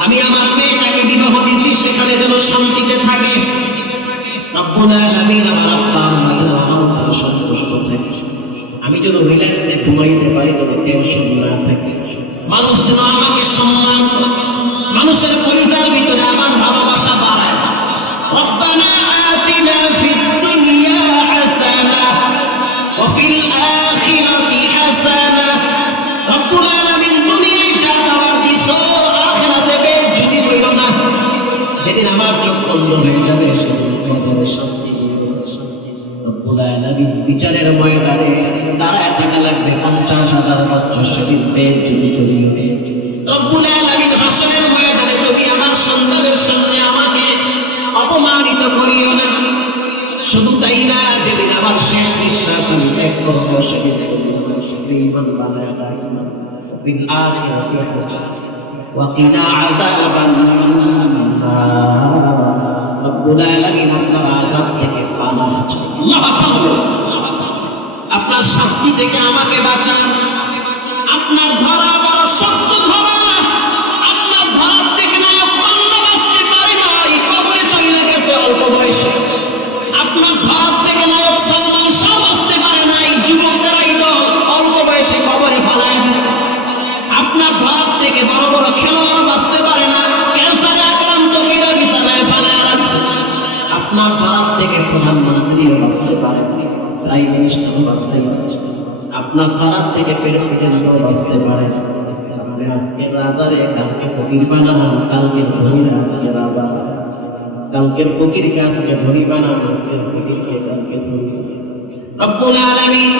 আমি আমার মেয়েটাকে বিবাহ দিয়েছি, সেখানে যেন শান্তিতে থাকে। রব্বুল আলামিন আমার আল্লাহ আম্মা যেন আমার উপর সন্তুষ্ট থাকে। আমি যেন রিল্যাক্সে ঘুমাইতে পারি, যেন টেনশন না থাকে। মানুষ যেন আমাকে সম্মান করে, মানুষের কলিজার ভিতরে আমার ভালোবাসা বাড়ায়। রব্বানা আতিনা ফিদ দুনিয়া হাসানাহ ওয়া ফিল আখিরাতি হাসানাহ। রব্বুল আলামিন দুনিয়ায় যা দেওয়ার দিছো, আখিরাতে বেজ্জতি কইরো না। যেদিন আমার চোখ বন্ধ হয়ে যাবে, সেদিন শাস্তি দিবে। রব্বুল আলামিন নবীর বিচারের ময়দানে দাঁড়ায় থাকা লাগবে 50,000 বছর সেদিন পেট যদি করি রব্বুল আলামিন হাসরের ময়দানে তুমি আমার সন্তানের সামনে আমাকে অপমানিত করিও না। শুধু তাই না, যেদিন আমার শেষ নিঃশ্বাস আমি ত্যাগ করবো সেদিন ঈমান বানায় ফিল আখিরাতি হাসানাহ ওয়া কিনা আযাবান নার। রব্বুল আলামিন আপনার আযাব থেকে পানাহ চাই, আল্লাহু আকবার। আপনার শাস্তি থেকে আমাকে বাঁচান। আপনার ধরা বড় শক্ত ধরা, আপনার ধরা থেকে নায়ক বান্দা বাঁচতে পারে না, এই কবরে চলে গেছে অল্প বয়সে। আপনার ধরা থেকে নায়ক সালমান শাহ বাঁচতে পারে না, এই যুবকরাই তো অল্প বয়সে কবরে ফেলায় দিয়েছে। আপনার ধরা থেকে বড় বড় খেলোয়াড় বাঁচতে পারে না, ক্যান্সারে আক্রান্ত হয়ে বিছানায় ফেলায় রাখছে। আপনার ধরা থেকে প্রধানমন্ত্রীও বাঁচতে পারে না, প্রাইম মিনিস্টারও বাঁচতে পারে। আপনার ধরার থেকে প্রেসিডেন্টও বাঁচতে পারে। আজকে রাজারে কালকে ফকির বানান, কালকের ধনীরা আজকে রাজা, কালকের ফকিরকে আজকে ধনী বানান, আজকের ফকিরকে আজকে ধনী। রব্বুল আলামিন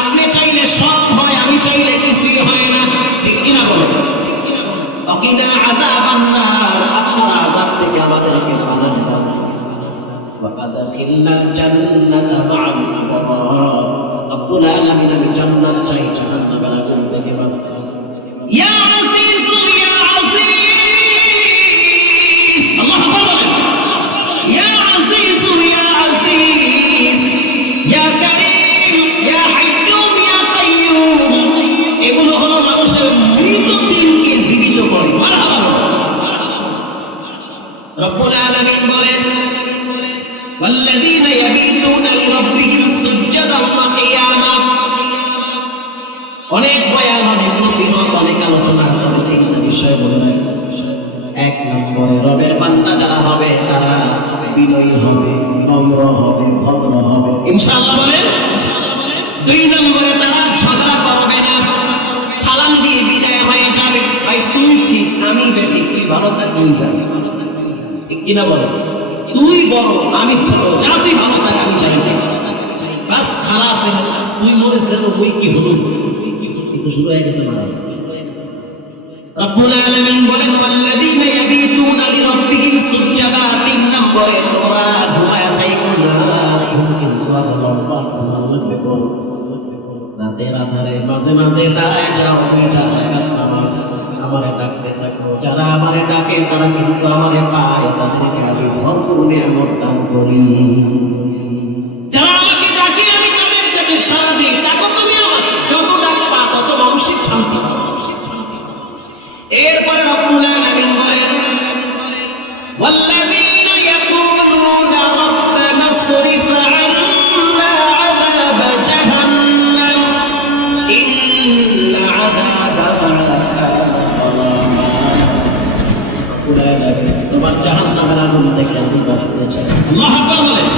আপনি চাইলে সব হয়, আমি চাইলে কিছুই হয় না, ঠিক কিনা বলেন? ওয়াকিনা আযাবান নার, আপনার আযাব থেকে আমাদেরকে পানাহ দাও। ওয়া আদখিলনাল জান্নাতা মা'আল আবরার। রব্বুল আলামিন আমি জান্নাত চাই, জাহান্নামের আগুন থেকে বাঁচতে। ইয়া আজিজ ইয়া আজিজ, আল্লাহু আকবার বলেন। ইয়া আজিজ ইয়া আজিজ, ইয়া কারীম ইয়া হাইয়্যুম ইয়া কাইয়্যুম, এগুলো হলো মানুষের মৃত দিনকে জীবিত করে। মারহাবা। রব্বুল আলামিন বলেন ওয়াল্লাযীনা ইয়াবীতুনা লিরাব্বিহিম সুজদান ওয়া কিয়ামা। অনেক বয়ান, অনেক নসিহত, অনেক আলোচনা, তবে তিনটা বিষয় বলবেন। এক নম্বরে রবের বান্দা যারা হবে তারা বিনয়ী হবে, নম্র হবে, ভদ্র হবে, ইনশাআল্লাহ বলেন। দুই নম্বরে তারা ঝগড়া করবে না, সালাম দিয়ে বিদায় হয়ে যাবে। ভাই তুই ঠিক আমি বেঠিক, তুই ভালো থাকবি যাবি, ঠিক কিনা বলো? তুই বড় আমি ছোট, যা তুই ভালো থাক আমি চাই না, বাস খালাস। তুই মরেছে তো তুই কি হলো, কিন্তু শুরু হয়ে গেছে মারা। রব্বুল আলামিন বলেন ওয়াল্লাযীনা ইয়াবীতুনা লিরাব্বিহিম সুজদা। তিন নম্বরে তোমরা ঘুমায়া থাইকো না, ঘুম কিন্তু আল্লাহ লাগবে বল। রাতের আধারে মাঝে মাঝে দাঁড়ায় যাও, দুই চার রাকাত নামাজ আমারে ডাকতে থাকো। যারা আমারে ডাকে তারা কিন্তু আমারে পায়, তাদেরকে আমি ভরপুর নিয়ামত দান করি। যারা আমাকে ডাকে আমি তাদের ডাকে সাড়া দিই। ডাকো তুমি আমাকে, যত ডাক পা তত মানসিক শান্তি। এরপরে রব্বুল আলামিন বলেন ওয়াল্লাযীনা ইয়াকুলুনা রাব্বানা সরিফ আন্না আযাব জাহান্নাম ইন্না আযাবাহা কানা গরামা। রব্বুল আলামিন তোমার জাহান্নামের আগুন থেকে আমি বাঁচতে চাই। আল্লাহু আকবার বলেন।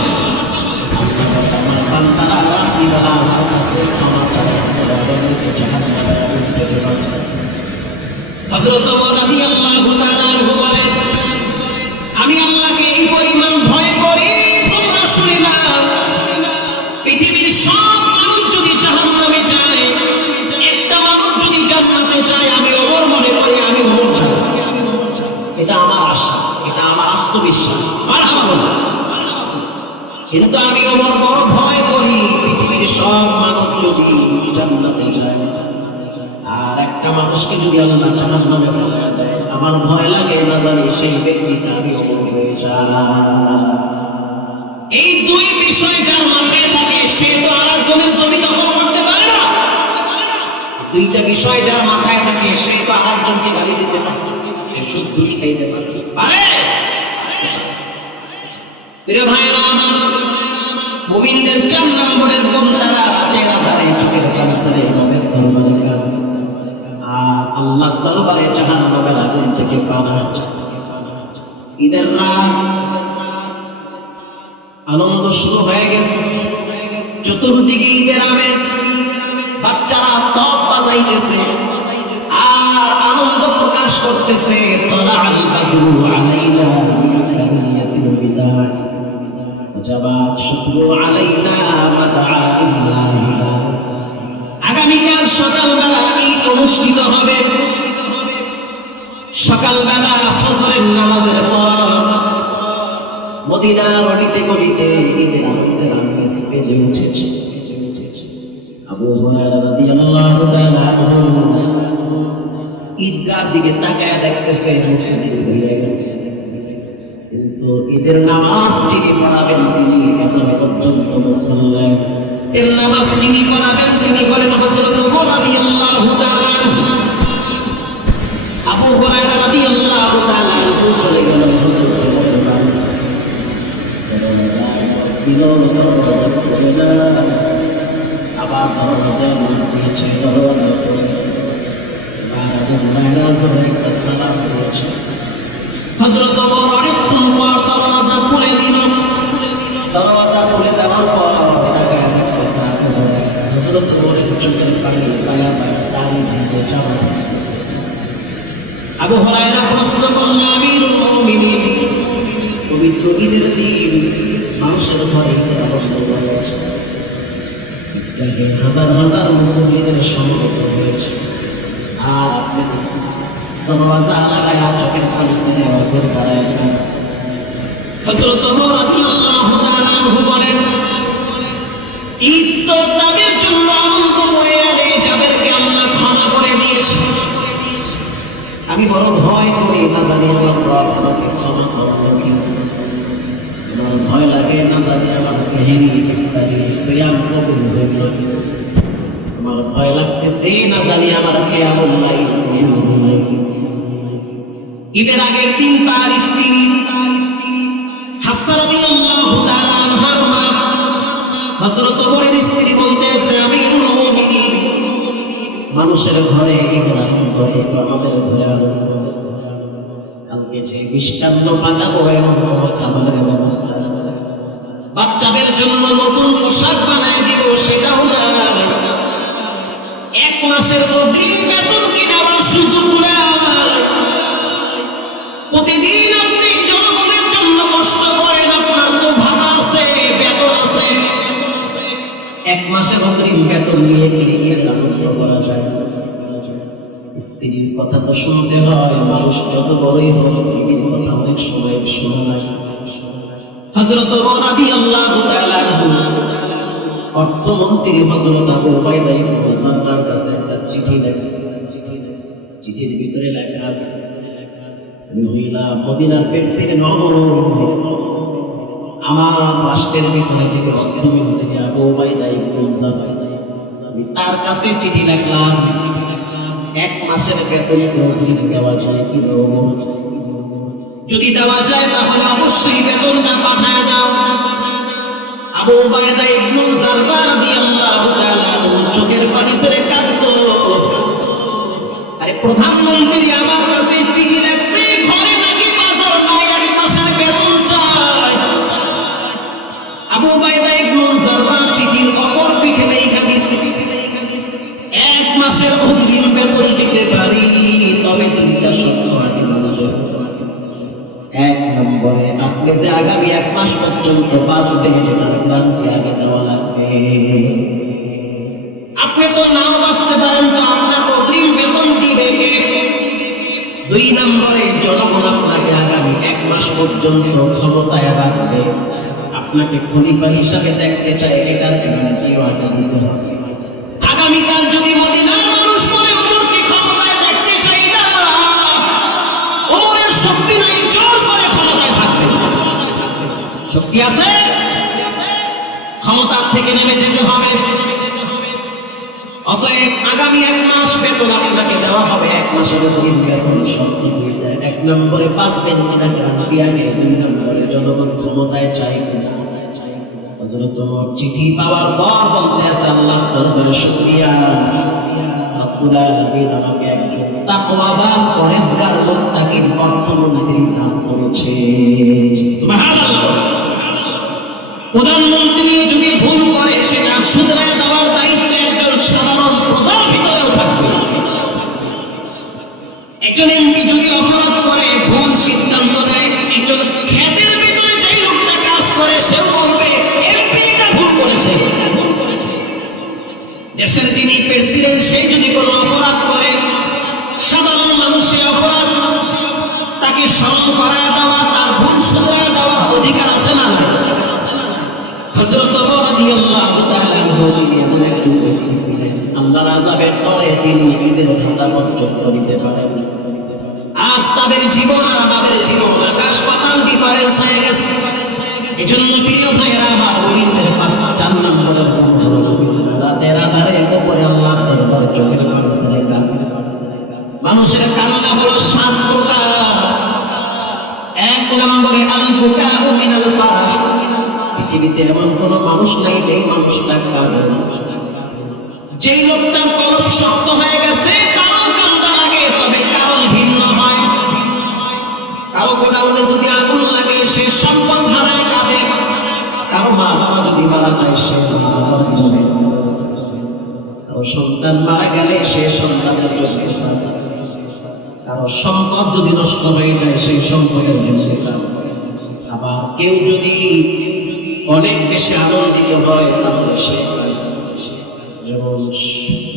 আমার বান্দারা রাত্রিবেলা আমার কাছে ক্ষমা চায়, তাদেরকে জাহান্নামের আগুন থেকে বাঁচায়। হযরত ওমর রাদিয়াল্লাহু তাআলা আনহু বলেন আমি আল্লাহকে এই পরিমাণ ভয় করি, তোমরা শুনে না, পৃথিবীর সব মানুষ যদি জাহান্নামে যায়, একটা মানুষ যদি জান্নাতে যায়, আমি ওমর মনে করি আমি ওমর যাব। এটা আমার আশা, এটা আমার আত্মবিশ্বাস। মারহাবা। কিন্তু আমি ওমর বড় ভয় করি পৃথিবীর সব মানুষ যদি জান্নাতে যায়, আর একটা মানুষকে যদি আল্লাহ জাহান্নামে ফেলে দেয়, আমার ভয় লাগে না জানি সেই ব্যক্তিটা আমি হয়ে যায়। এই দুই বিষয় যার মাথায় থাকে সে তো আরেকজনের জমি দখল করতে পারে না। দুইটা বিষয় যার মাথায় থাকে সে তো আরেকজনকে গালি দিতে পারে, সে সুদ ঘুষ খাইতে পারে। প্রিয় ভাইরা আমার, মুমিনদের 4 নম্বরের গুণ তারা রাতের আধারে চোখের পানি ছেড়ে রবের দরবারে কাঁদে, আর আল্লাহর দরবারে জাহান্নামের আগুন থেকে পানাহ চায়। ঈদের রাত আনন্দ শুরু হয়ে গেছে, চতুর্দিকে ঈদের আমেজ, বাচ্চারা তপ বাজাইতেছে আর আনন্দ প্রকাশ করতেছে। তালাআল বাদরু আলাইনা বিসানিয়াতিল বিদা ওয়াজাবাত শুকরু আলাইনা মা দাআ পুরস্কৃত হবে। সকালবেলা ফজরের নামাজের পর মদিনার অলিতে গলিতে ঈদের আমেজ বেজে উঠেছে। আবু হুরায়রা রাদিয়াল্লাহু তাআলা ঈদগাহর দিকে তাকায় দেখতেছে মুসল্লি হয়ে গেছে, কিন্তু ঈদের নামাজ যিনি পড়াবেন তিনি এখনো পর্যন্ত মুসল্লি। এর নামাজ যিনি পড়াবেন তিনি হলেন হযরত ওমর রাদিয়াল্লাহু তাআলা। আবু হুরায়রা রাদিয়াল্লাহু তাআলা চলে গেলেন হযরত আবার দরজা দিয়েছে, দরজা সালাম করেছে। হযরত ওমর অনেকক্ষণ পর দরজা খুলে দিল। দরজা খুলে দেওয়ার পর হযরত ওমরের চোখের পানি দাঁড়িয়ে ভিজে যাওয়া দিচ্ছে। আবু হুরায়রা প্রশ্ন করলেন, আমিরুল মুমিনিন, পবিত্র ঈদের দিন মানুষের ঘরে ঈদের আনন্দ হয়েছে, হাজার হাজার মুসলিমদের সমবেত হয়েছে, আর আপনি দরওয়াজা লাগায় চোখের পানি ছেড়ে অজর করায় না। হযরত ওমর রাদিয়াল্লাহু তাআলা বলেন, ঈদ তো তাদের জন্য আনন্দ বয়ে আনে যাদেরকে আল্লাহ ক্ষমা করে দিয়েছে। আমি বড় ভয় করি না জানি আমার রব আমাকে ক্ষমা করবে কিনা। আমার ভয় লাগে না জানি আমার সেহরি ইত্যাদি সিয়াম কবুল হইল। আমার ভয় লাগতেছে না জানি আমার কিয়ামুল লাইল কবুল হইল। ঈদের আগের দিন তার স্ত্রী হাফসা রাদিয়াল্লাহু তাআলা আনহার মা হযরত ওমরের স্ত্রী বলতেছে, আমিরুল মুমিনিন, মানুষের ঘরে ঈদের আনন্দ হচ্ছে, আমাদের ঘরে আনন্দ। কালকে যে মিষ্টান্ন পাকাবো এমন কোনো খাবারের ব্যবস্থা, বাচ্চাদের জন্য নতুন পোশাক বানায় দিব সেটাও না। এক মাসের অগ্রিম বেতন কিনার সুযোগ নাই। প্রতিদিন আপনি জনগণের জন্য কষ্ট করেন, আপনার তো ভাতা আছে, বেতন আছে। এক মাসের অগ্রিম বেতন নিয়ে কি আনন্দ করা যায়? স্ত্রীর কথা তো শুনতে হয়, মানুষ যত বড়ই হোক স্ত্রীর কথা অনেক সময় শোনা যায়। হযরত ওমর রাদিয়াল্লাহু তাআলা অর্থমন্ত্রী হযরত আবু উবাইদা ইবনে জাররার কাছে একটা চিঠি লিখছে। চিঠির ভিতরে লেখা আছে, মহিলা মদিনার প্রেসিডেন্ট আমার রাষ্ট্রের ভিতরে যে অর্থমন্ত্রী যে আবু উবাইদা ইবনে জাররার, তার কাছে চিঠি লিখলাম, এক মাসের বেতন দেওয়া যায় কি? যদি দেওয়া যায় তাহলে অবশ্যই বেতনটা পাঠায় দাও। আবু উবাইদা ইবনে জাররার রাদিয়াল্লাহু তাআলা চোখের পানি ছেড়ে কাঁদলো। আরে প্রধানমন্ত্রী আমার কাছে চিঠি লিখছে, ঘরে নাকি বাজার নাই, এক মাসের বেতন চাই। আবু উবাইদা ইবনে জাররার চিঠির অপর পিঠে লেখা দিছে, এক মাসের অগ্রিম বেতন দিতে পারি, তবে দুইটা শর্ত আগে মানব। এক নম্বরে আপনি যে আগামী এক মাস পর্যন্ত বাঁচবেন তার গ্রান্টি আগে দেওয়া লাগবে। আপনি তো নাও বাঁচতে পারেন, তো আপনার অগ্রিম বেতন দিবে কে? দুই নম্বরে জনগণ আপনাকে আগামী এক মাস পর্যন্ত ক্ষমতায় রাখবে, আপনাকে খলিফা হিসাবে দেখতে চায়, এটার গ্যারান্টিও আগে দিতে হবে। আগামীকাল যদি মদিনার মানুষ বলে ওমরকে ক্ষমতায় দেখতে চাই না, ওমরের শক্তি নাই, জোর করে ক্ষমতায় থাকবে। শক্তি আছে, ক্ষমতার থেকে নেমে যেতে হবে। অতএব আগামী এক মাস বেতন আপনাকে দেওয়া হবে। এক মাসের বেতন শর্ত দুইটা, এক নম্বরে বাঁচবেন কিনা গ্যারান্টি আগে, দুই নম্বরে জনগণ ক্ষমতায় চাই কিনা। হযরত ওমর চিঠি পাওয়ার পর বলতে আছে, আল্লাহর দরবারে শুকরিয়া, রব্বুল আলামিন আমাকে একজন তাকওয়াবান পরহেজগার মুত্তাকিন অর্থমন্ত্রী দান করেছে। সুবহানাল্লাহ। প্রধানমন্ত্রী যদি ভুল করে সেটা শুধরায় দেওয়ার দায়িত্ব একজন সাধারণ প্রজার ভিতরেও থাকবে। একজন এমপি যদি অপরাধ করে, ভুল সিদ্ধান্ত নেয়, একজন ক্ষেতের ভিতরে যেই লোকটা কাজ করে সেও বলবে এমপি এটা ভুল করেছে। দেশের যিনি প্রেসিডেন্ট সেই যদি কোনো অপরাধ করে, আল্লাহর আযাবের ডরে তিনি ঈদের ভাতা পর্যন্ত দিতে পারেন। আজ তাদের জীবন আর আমাদের জীবন আকাশ পাতাল ডিফারেন্স হয়ে গেছে। এজন্য প্রিয় ভাইরা আমার মুমিনদের পাশে 4 নম্বরের রাতের আধারে উপরে আল্লাহর দরবারে চোখের পানি ছেড়ে কাঁদে। মানুষের কান্না হলো 7 প্রকার। 1 নম্বরে আল বুকাউ মিনাল ফারাহ। পৃথিবীতে এমন কোন মানুষ নাই যেই মানুষটা কাঁদে না। যেই লোকটার কলব শক্ত হয়ে গেছে তারও কান্না লাগে, তবে কারণ ভিন্ন হয়। কারো গোডাউনে যদি আগুন লাগে সে সম্পদ হারায় কাঁদে। কারো মা বাবা যদি মারা যায় সে মা বাবার জন্য, কারো সন্তান মারা গেলে সে সন্তানের জন্য, কারো সম্পদ যদি নষ্ট হয়ে যায় সেই সম্পদের জন্য। আবার কেউ যদি অনেক বেশি আনন্দিত হয় তাহলে সে, যেমন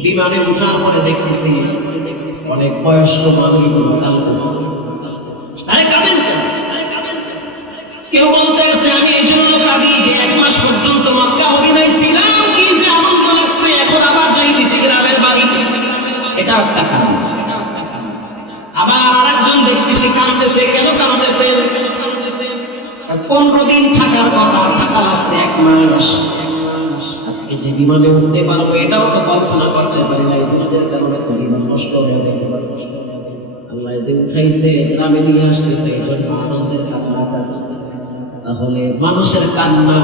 বিমানে উঠার পরে দেখতেছি অনেক বয়স্ক মানুষগুলো কাঁদতেছে। আরে কাঁদেন কেন? কেউ বলতেছে আমি এই জন্য কাঁদি যে 1 মাস পর্যন্ত মক্কা অভিনয় ছিলাম, কি যে আনন্দ লাগছে, এখন আবার যাইতেছি গ্রামের বাড়িতে, এটা একটা কারণ। আবার আরেকজন দেখতেছি কাঁদতেছে। কেন কাঁদতেছে? 15 দিন থাকার কথা, থাকা লাগছে 1 মাস। আজকে যে বিমানে উঠতে পারবো এটাও তো কল্পনা করতে পারি না। ইসলামের কারণে তো জীবন নষ্ট হয়ে যাবে। আল্লাহ যে উঠাইছে গ্রামে নিয়ে আসতেছে এই জন্য আনন্দের কান্না। তাহলে মানুষের কান্না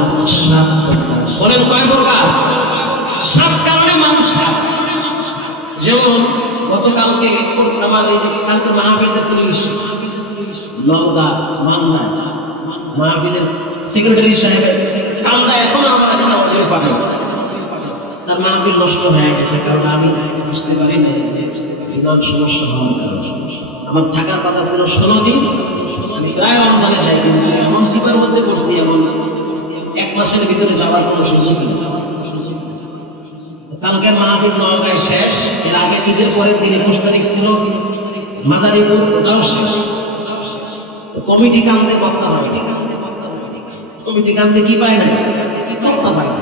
7 প্রকার। বলেন কয় প্রকার? 7 কারণে মানুষ কাঁদে। যেমন গতকালকে আমাদের কালকে মাহফিলটা ছিল নওগাঁ মামলায়, মাহফিলের সেক্রেটারি সাহেবের কালটা এখনো আমার এখানে অডিও পাঠাইছে। তার মাহফিল নষ্ট হয়ে গেছে কারণ আমি বুঝতে পারি না বিমান সমস্যা হওয়ার কারণ। আমার থাকার কথা ছিল 16 দিন, আমি প্রায় রমজানে যাই, কিন্তু এমন চিপার মধ্যে পড়ছি, এমন 1 মাসের ভিতরে যাওয়ার কোনো সুযোগ নেই। কালকের মাহফিল নওগাঁয় শেষ। এর আগে ঈদের পরের দিন 21 তারিখ ছিল মাদারীপুর, ওটাও শেষ। কমিটি কান্দে বক্তা হয়, কমিটি কান্দে কি পায় না? বক্তা পায় না।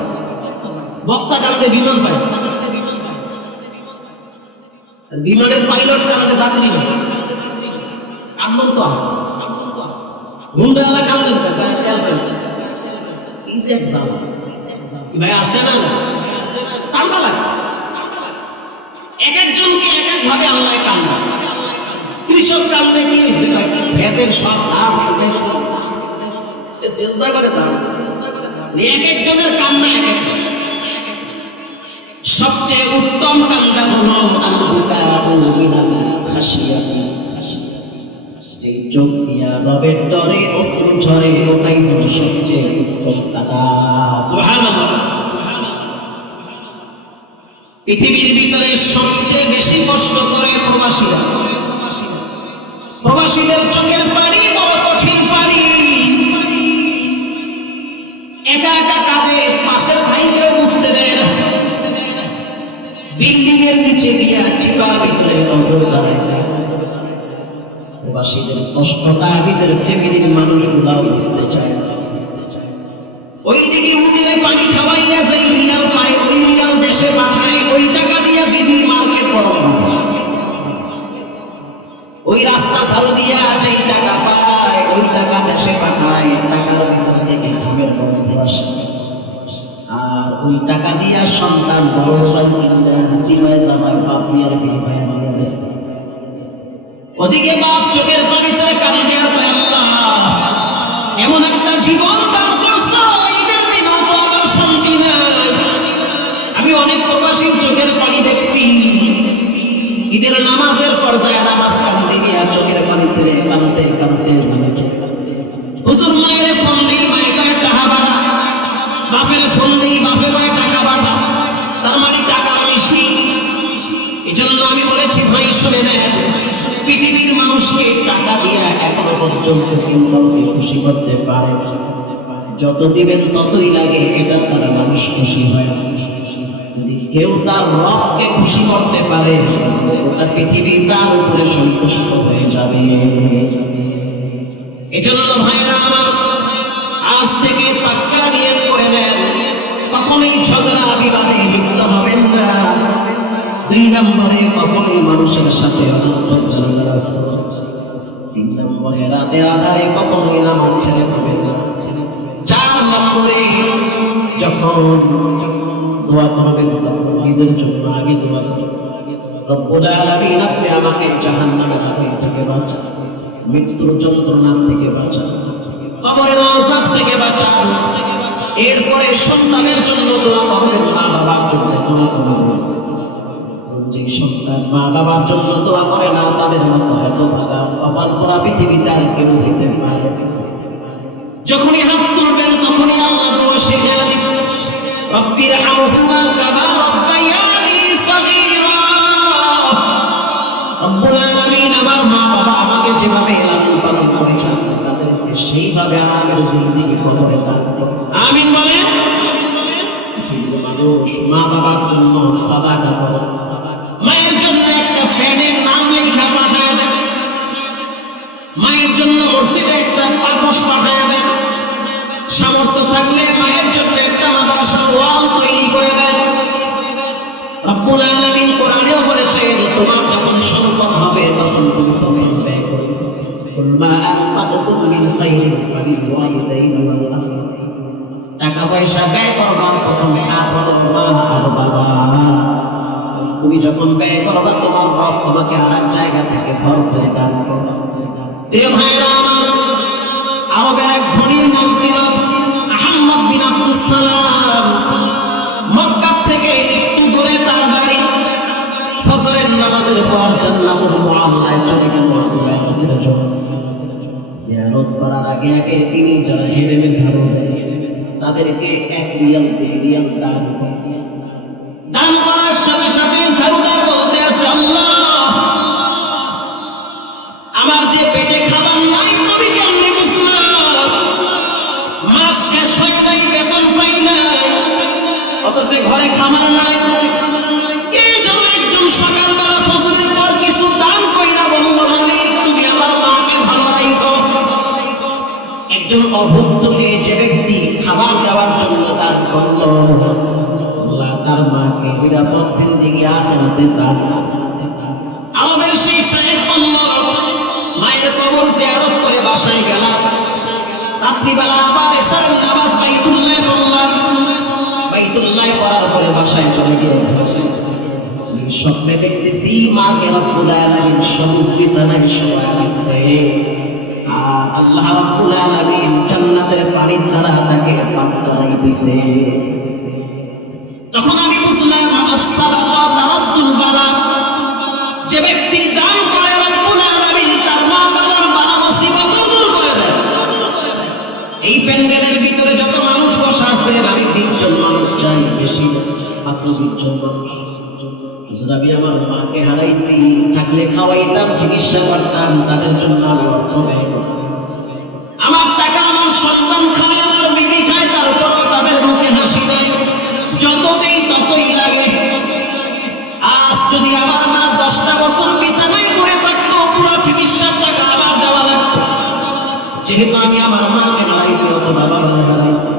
বক্তা কান্দে বিমান পায় না। বিমানের পাইলট কান্দে যাত্রী পায়। কান্দন তো আছে, হুন্ডাওয়ালা কান্দেন কি যে এক্সাম ভাই আছে না? কান্দা লাগে। এক একজনকে এক এক ভাবে আল্লাহ কান্দা। কৃষক কান্দে কি হয়েছে? খেতের সব দাম চেষ্টা করে দাম। এক একজনের কান্না এক একজন। সবচেয়ে উত্তম কান্না হলো আল বুকাউ মিনাল খাশিয়া। যে চোখ দিয়া রবের ডরে অশ্রু ঝরে ওটাই হলো সবচেয়ে উত্তম কান্না। সুবহানাল্লাহ। পৃথিবীর ভিতরে সবচেয়ে বেশি কষ্ট করে প্রবাসীরা। প্রবাসীদের চোখের পানি বড় কঠিন পানি। একা একা কাঁদে, পাশের ভাইকেও বুঝতে দেয় না। বিল্ডিং এর নিচে দিয়া চিপা ভিতরে নজর দাঁড়ায়। প্রবাসীদের কষ্টটা নিজের ফ্যামিলির মানুষগুলাও বুঝতে চায় না। ওইদিকে উঠিলে পানি খাওয়াইয়া যাই রিয়াল পায়, ওই রিয়াল দেশে পাঠায়, ওই টাকা দিয়ে বিবি মার্কেট করো। ওই রাস্তা ঝাড়ু দিয়া যেই টাকা পায় ওই টাকা দেশে পাঠায়। টাকার ভিতর থেকে ঘামের গন্ধ আসে। আর ওই টাকা দিয়া সন্তান বড় মোবাইল কিনতে হাসিমায় জামায় বাপ মিয়ার ফিরে পায়। ওদিকে বাপ চোখের পানি ছেড়ে কাঁদে দেওয়ার পায়। আল্লাহ এমন একটা জীবন দান করছো, ঈদের দিনও তো আমার শান্তি নাই। আমি অনেক প্রবাসীর চোখের পানি দেখছি। ঈদের নামাজের পর্যায়ে নামাজ কাঁদতে গিয়া চোখের পানি ছেড়ে কাঁদতে কাঁদতে হুজুর মায়ের ফোন দিই, মায়ের টাকা বাড়া, বাপের ফোন দিই, বাপের টাকা বাড়া, তার মানে টাকা বেশি। এই জন্য আমি বলেছি ভাই শুনে নেন, পৃথিবীর মানুষকে টাকা দিয়ে এখনো পর্যন্ত কেউ কাউকে খুশি করতে পারে। যত দিবেন ততই লাগে, এটা তারা মানুষ খুশি হয়। কেউ তার রবকে খুশি করতে পারে, গোটা পৃথিবী তার উপরে সন্তুষ্ট হয়ে যাবে। এজন্য ভাইরা আমার, আজ থেকে পাক্কা নিয়ত করে নেন, কখনোই ঝগড়া বিবাদে লিপ্ত হবেন না। নম্বরে কখনোই মানুষের সাথে অনাচার, 3 নম্বরে রাতে আধারে কখনোই নামাজ ছেড়ে দেবে না, 4 নম্বরে যখন দোয়া করবেন তখন নিজের জন্য আগে দোয়া করবেন, রব্বুল আলামিন আপনি আমাকে জাহান্নামের আগুন থেকে বাঁচান, মৃত্যুর যন্ত্রণা থেকে বাঁচান, কবরের আযাব থেকে বাঁচান। এরপরে সন্তানের জন্য দোয়া করবেন, মা বাবার জন্য দোয়া করবেন। যে সন্তান মা বাবার জন্য দোয়া করে না তাদের মতো এত ভাগা কপাল পোড়া পৃথিবীতে আর কেউ হইতে পারে। যখনই হাত তুলবেন তখনই আল্লাহ দোয়া শিখিয়ে দিয়েছেন, রব্বিরহামহুমা কামা রাব্বায়ানি সগীরা। রব্বুল আলামিন আমার মা বাবা আমাকে যেভাবে লালন পালন করেছেন তাদেরকে সেইভাবে আমার জিন্দেগি কবরে দান করুন, আমিন বলেন। পৃথিবীর মানুষ মা বাবার জন্য সাদাকা করে, মায়ের জন্য একটা ফ্যানের নাম লেখা পাঠায় দেন, মায়ের জন্য মসজিদে একটা পাপোশ পাঠায় দেন, সামর্থ্য থাকলে মায়ের জন্য একটা মাদ্রাসার ওয়াল তৈরি করে দেন। রব্বুল আলামিন কোরআনেও বলেছেন তোমার যখন সম্পদ হবে তখন তুমি প্রথম ব্যয় করবে, কুল মা আনফাকতুম মিন খাইরিন ফালিল ওয়ালিদাইনি ওয়াল আকরাবিন। টাকা পয়সা ব্যয় করবা প্রথম খাত হলো মা আর বাবা। তুমি যখন ব্যয় করবা তোমার রব তোমাকে আরেক জায়গা থেকে ভরপুর দান করবে। প্রিয় ভাইরা আমার, আরবের এক ধনীর নাম ছিল আহমদ বিন আব্দুস সালাম। মক্কা থেকে একটু দূরে তার বাড়ি। ফজরের নামাজের পর জান্নাতুল মুআল্লায় চলে গেল জিয়ারত করার আগে আগে তিনি যারা হেরেমে ঝাড়ু তাদেরকে 1 রিয়াল 2 রিয়াল দান করার সাথে সাথে ঝাড়ুদার বলতে আছে, আল্লাহ আমার যে পেটে খাবার নাই তুমি কেমনে বুঝলা? মাস শেষ হয় নাই, বেতন পাই নাই, অথচ ঘরে খাবার নাই। কে যেন একজন সকালবেলা ফজরের পর কিছু দান কইরা বলল, মালিক তুমি আমার মাকে ভালো রাখো। একজন অভুক্তকে যে ব্যক্তি খাবার দেওয়ার জন্য দান করল, আল্লাহ তার মাকে নিরাপদ জিন্দেগি আখিরাতে দান। আমাদের সেই শায়েখ বলল, মায়ের কবর জিয়ারত করে বাসায় গেলাম, রাত্রিবেলা আবার এশার নামাজ বাইতুল্লাহ পড়লাম, বাইতুল্লাহ পড়ার পরে বাসায় চলে গেলাম। স্বপ্নে দেখতেছি মাকে রব্বুল আলামিন সবুজ বিছানায় শোয়া দিচ্ছে, আর আল্লাহ রব্বুল আলামিন জান্নাতের পানির ধারা তাকে পান করাইতেছে। তখন আমি বুঝলাম as-সাদাকা তারাসুল বালা। যে ব্যক্তি দান করে রব্বুল আলামিন তার মা বাবার বালা মুসিবত দূর করে দেন। এই প্যান্ডেলের ভিতরে যত মানুষ বসা আছে আমি 20 জন মানুষ চাই, বেশি মাত্র 20 জন মানুষ। আমি আমার মাকে হারাইছি, থাকলে খাওয়াইতাম, চিকিৎসা করতাম, তাদের জন্য আমি অর্থ ব্যয় করতাম। আমার টাকা আমার সন্তান খায়, আমার বিবি খায়, তারপরও তাদের মুখে হাসি নাই, যত দেই ততই লাগে। আজ যদি আমার মা 10টা বছর বিছানায় পড়ে থাকতো, পুরো চিকিৎসার টাকা আমার দেওয়া লাগতো। যেহেতু আমি আমার মাকে হারাইছি, অথবা বাবাকে হারাইছি,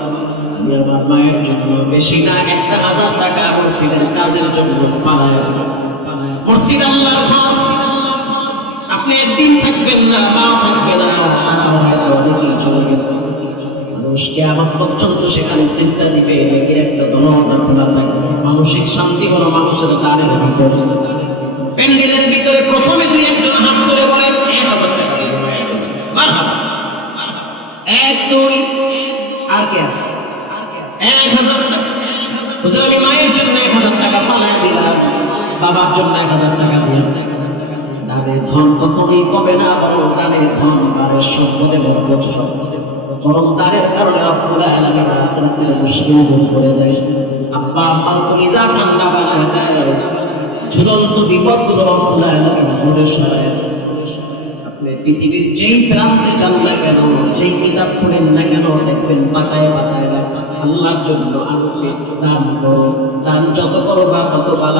আমি আমার মায়ের জন্য বেশি না 1000 টাকা মসজিদের কাজের জন্য ফালায়। মসজিদ আল্লাহর ঘর, আপনি একদিন থাকবেন না, মা থাকবে না, হয়তো অনেকেই চলে গেছে। মানুষকে আমার পর্যন্ত সেখানে সিজদা দিবে, নাকি একটা দরজা খোলা থাকবে। মানসিক শান্তি হলো মানুষের দানের ভিতর। প্যান্ডেলের ভিতরে প্রথমে 2-1 জন হাত করে বলেন 1000 টাকা, মারহাবা, 1 2 আর কে আছে 1000 টাকা। বুঝলেন, আমি মায়ের জন্য 1000 টাকা ফালায় দিলাম, বাবার জন্য 1000 টাকা দিলাম। দানে ধন কখনোই কমে না, বরং দানে ধন বাড়ে, সম্পদে বরকত, বরং দানের কারণে রব্বুল আলামিন আখিরাতের মুশকিল দূর করে দেয়। আব্বা আম্মার কলিজা ঠান্ডা বানায় দেয়, ঝুলন্ত বিপদগুলো রব্বুল আলামিন দূরে সরায়। আপনি পৃথিবীর যেই প্রান্তে যান না কেন, যেই কিতাব পড়েন না কেন, দেখবেন পাতায় পাতায় লেখা আল্লাহর জন্য আনফিক, দান করো, দান যত করবা তত ভালো।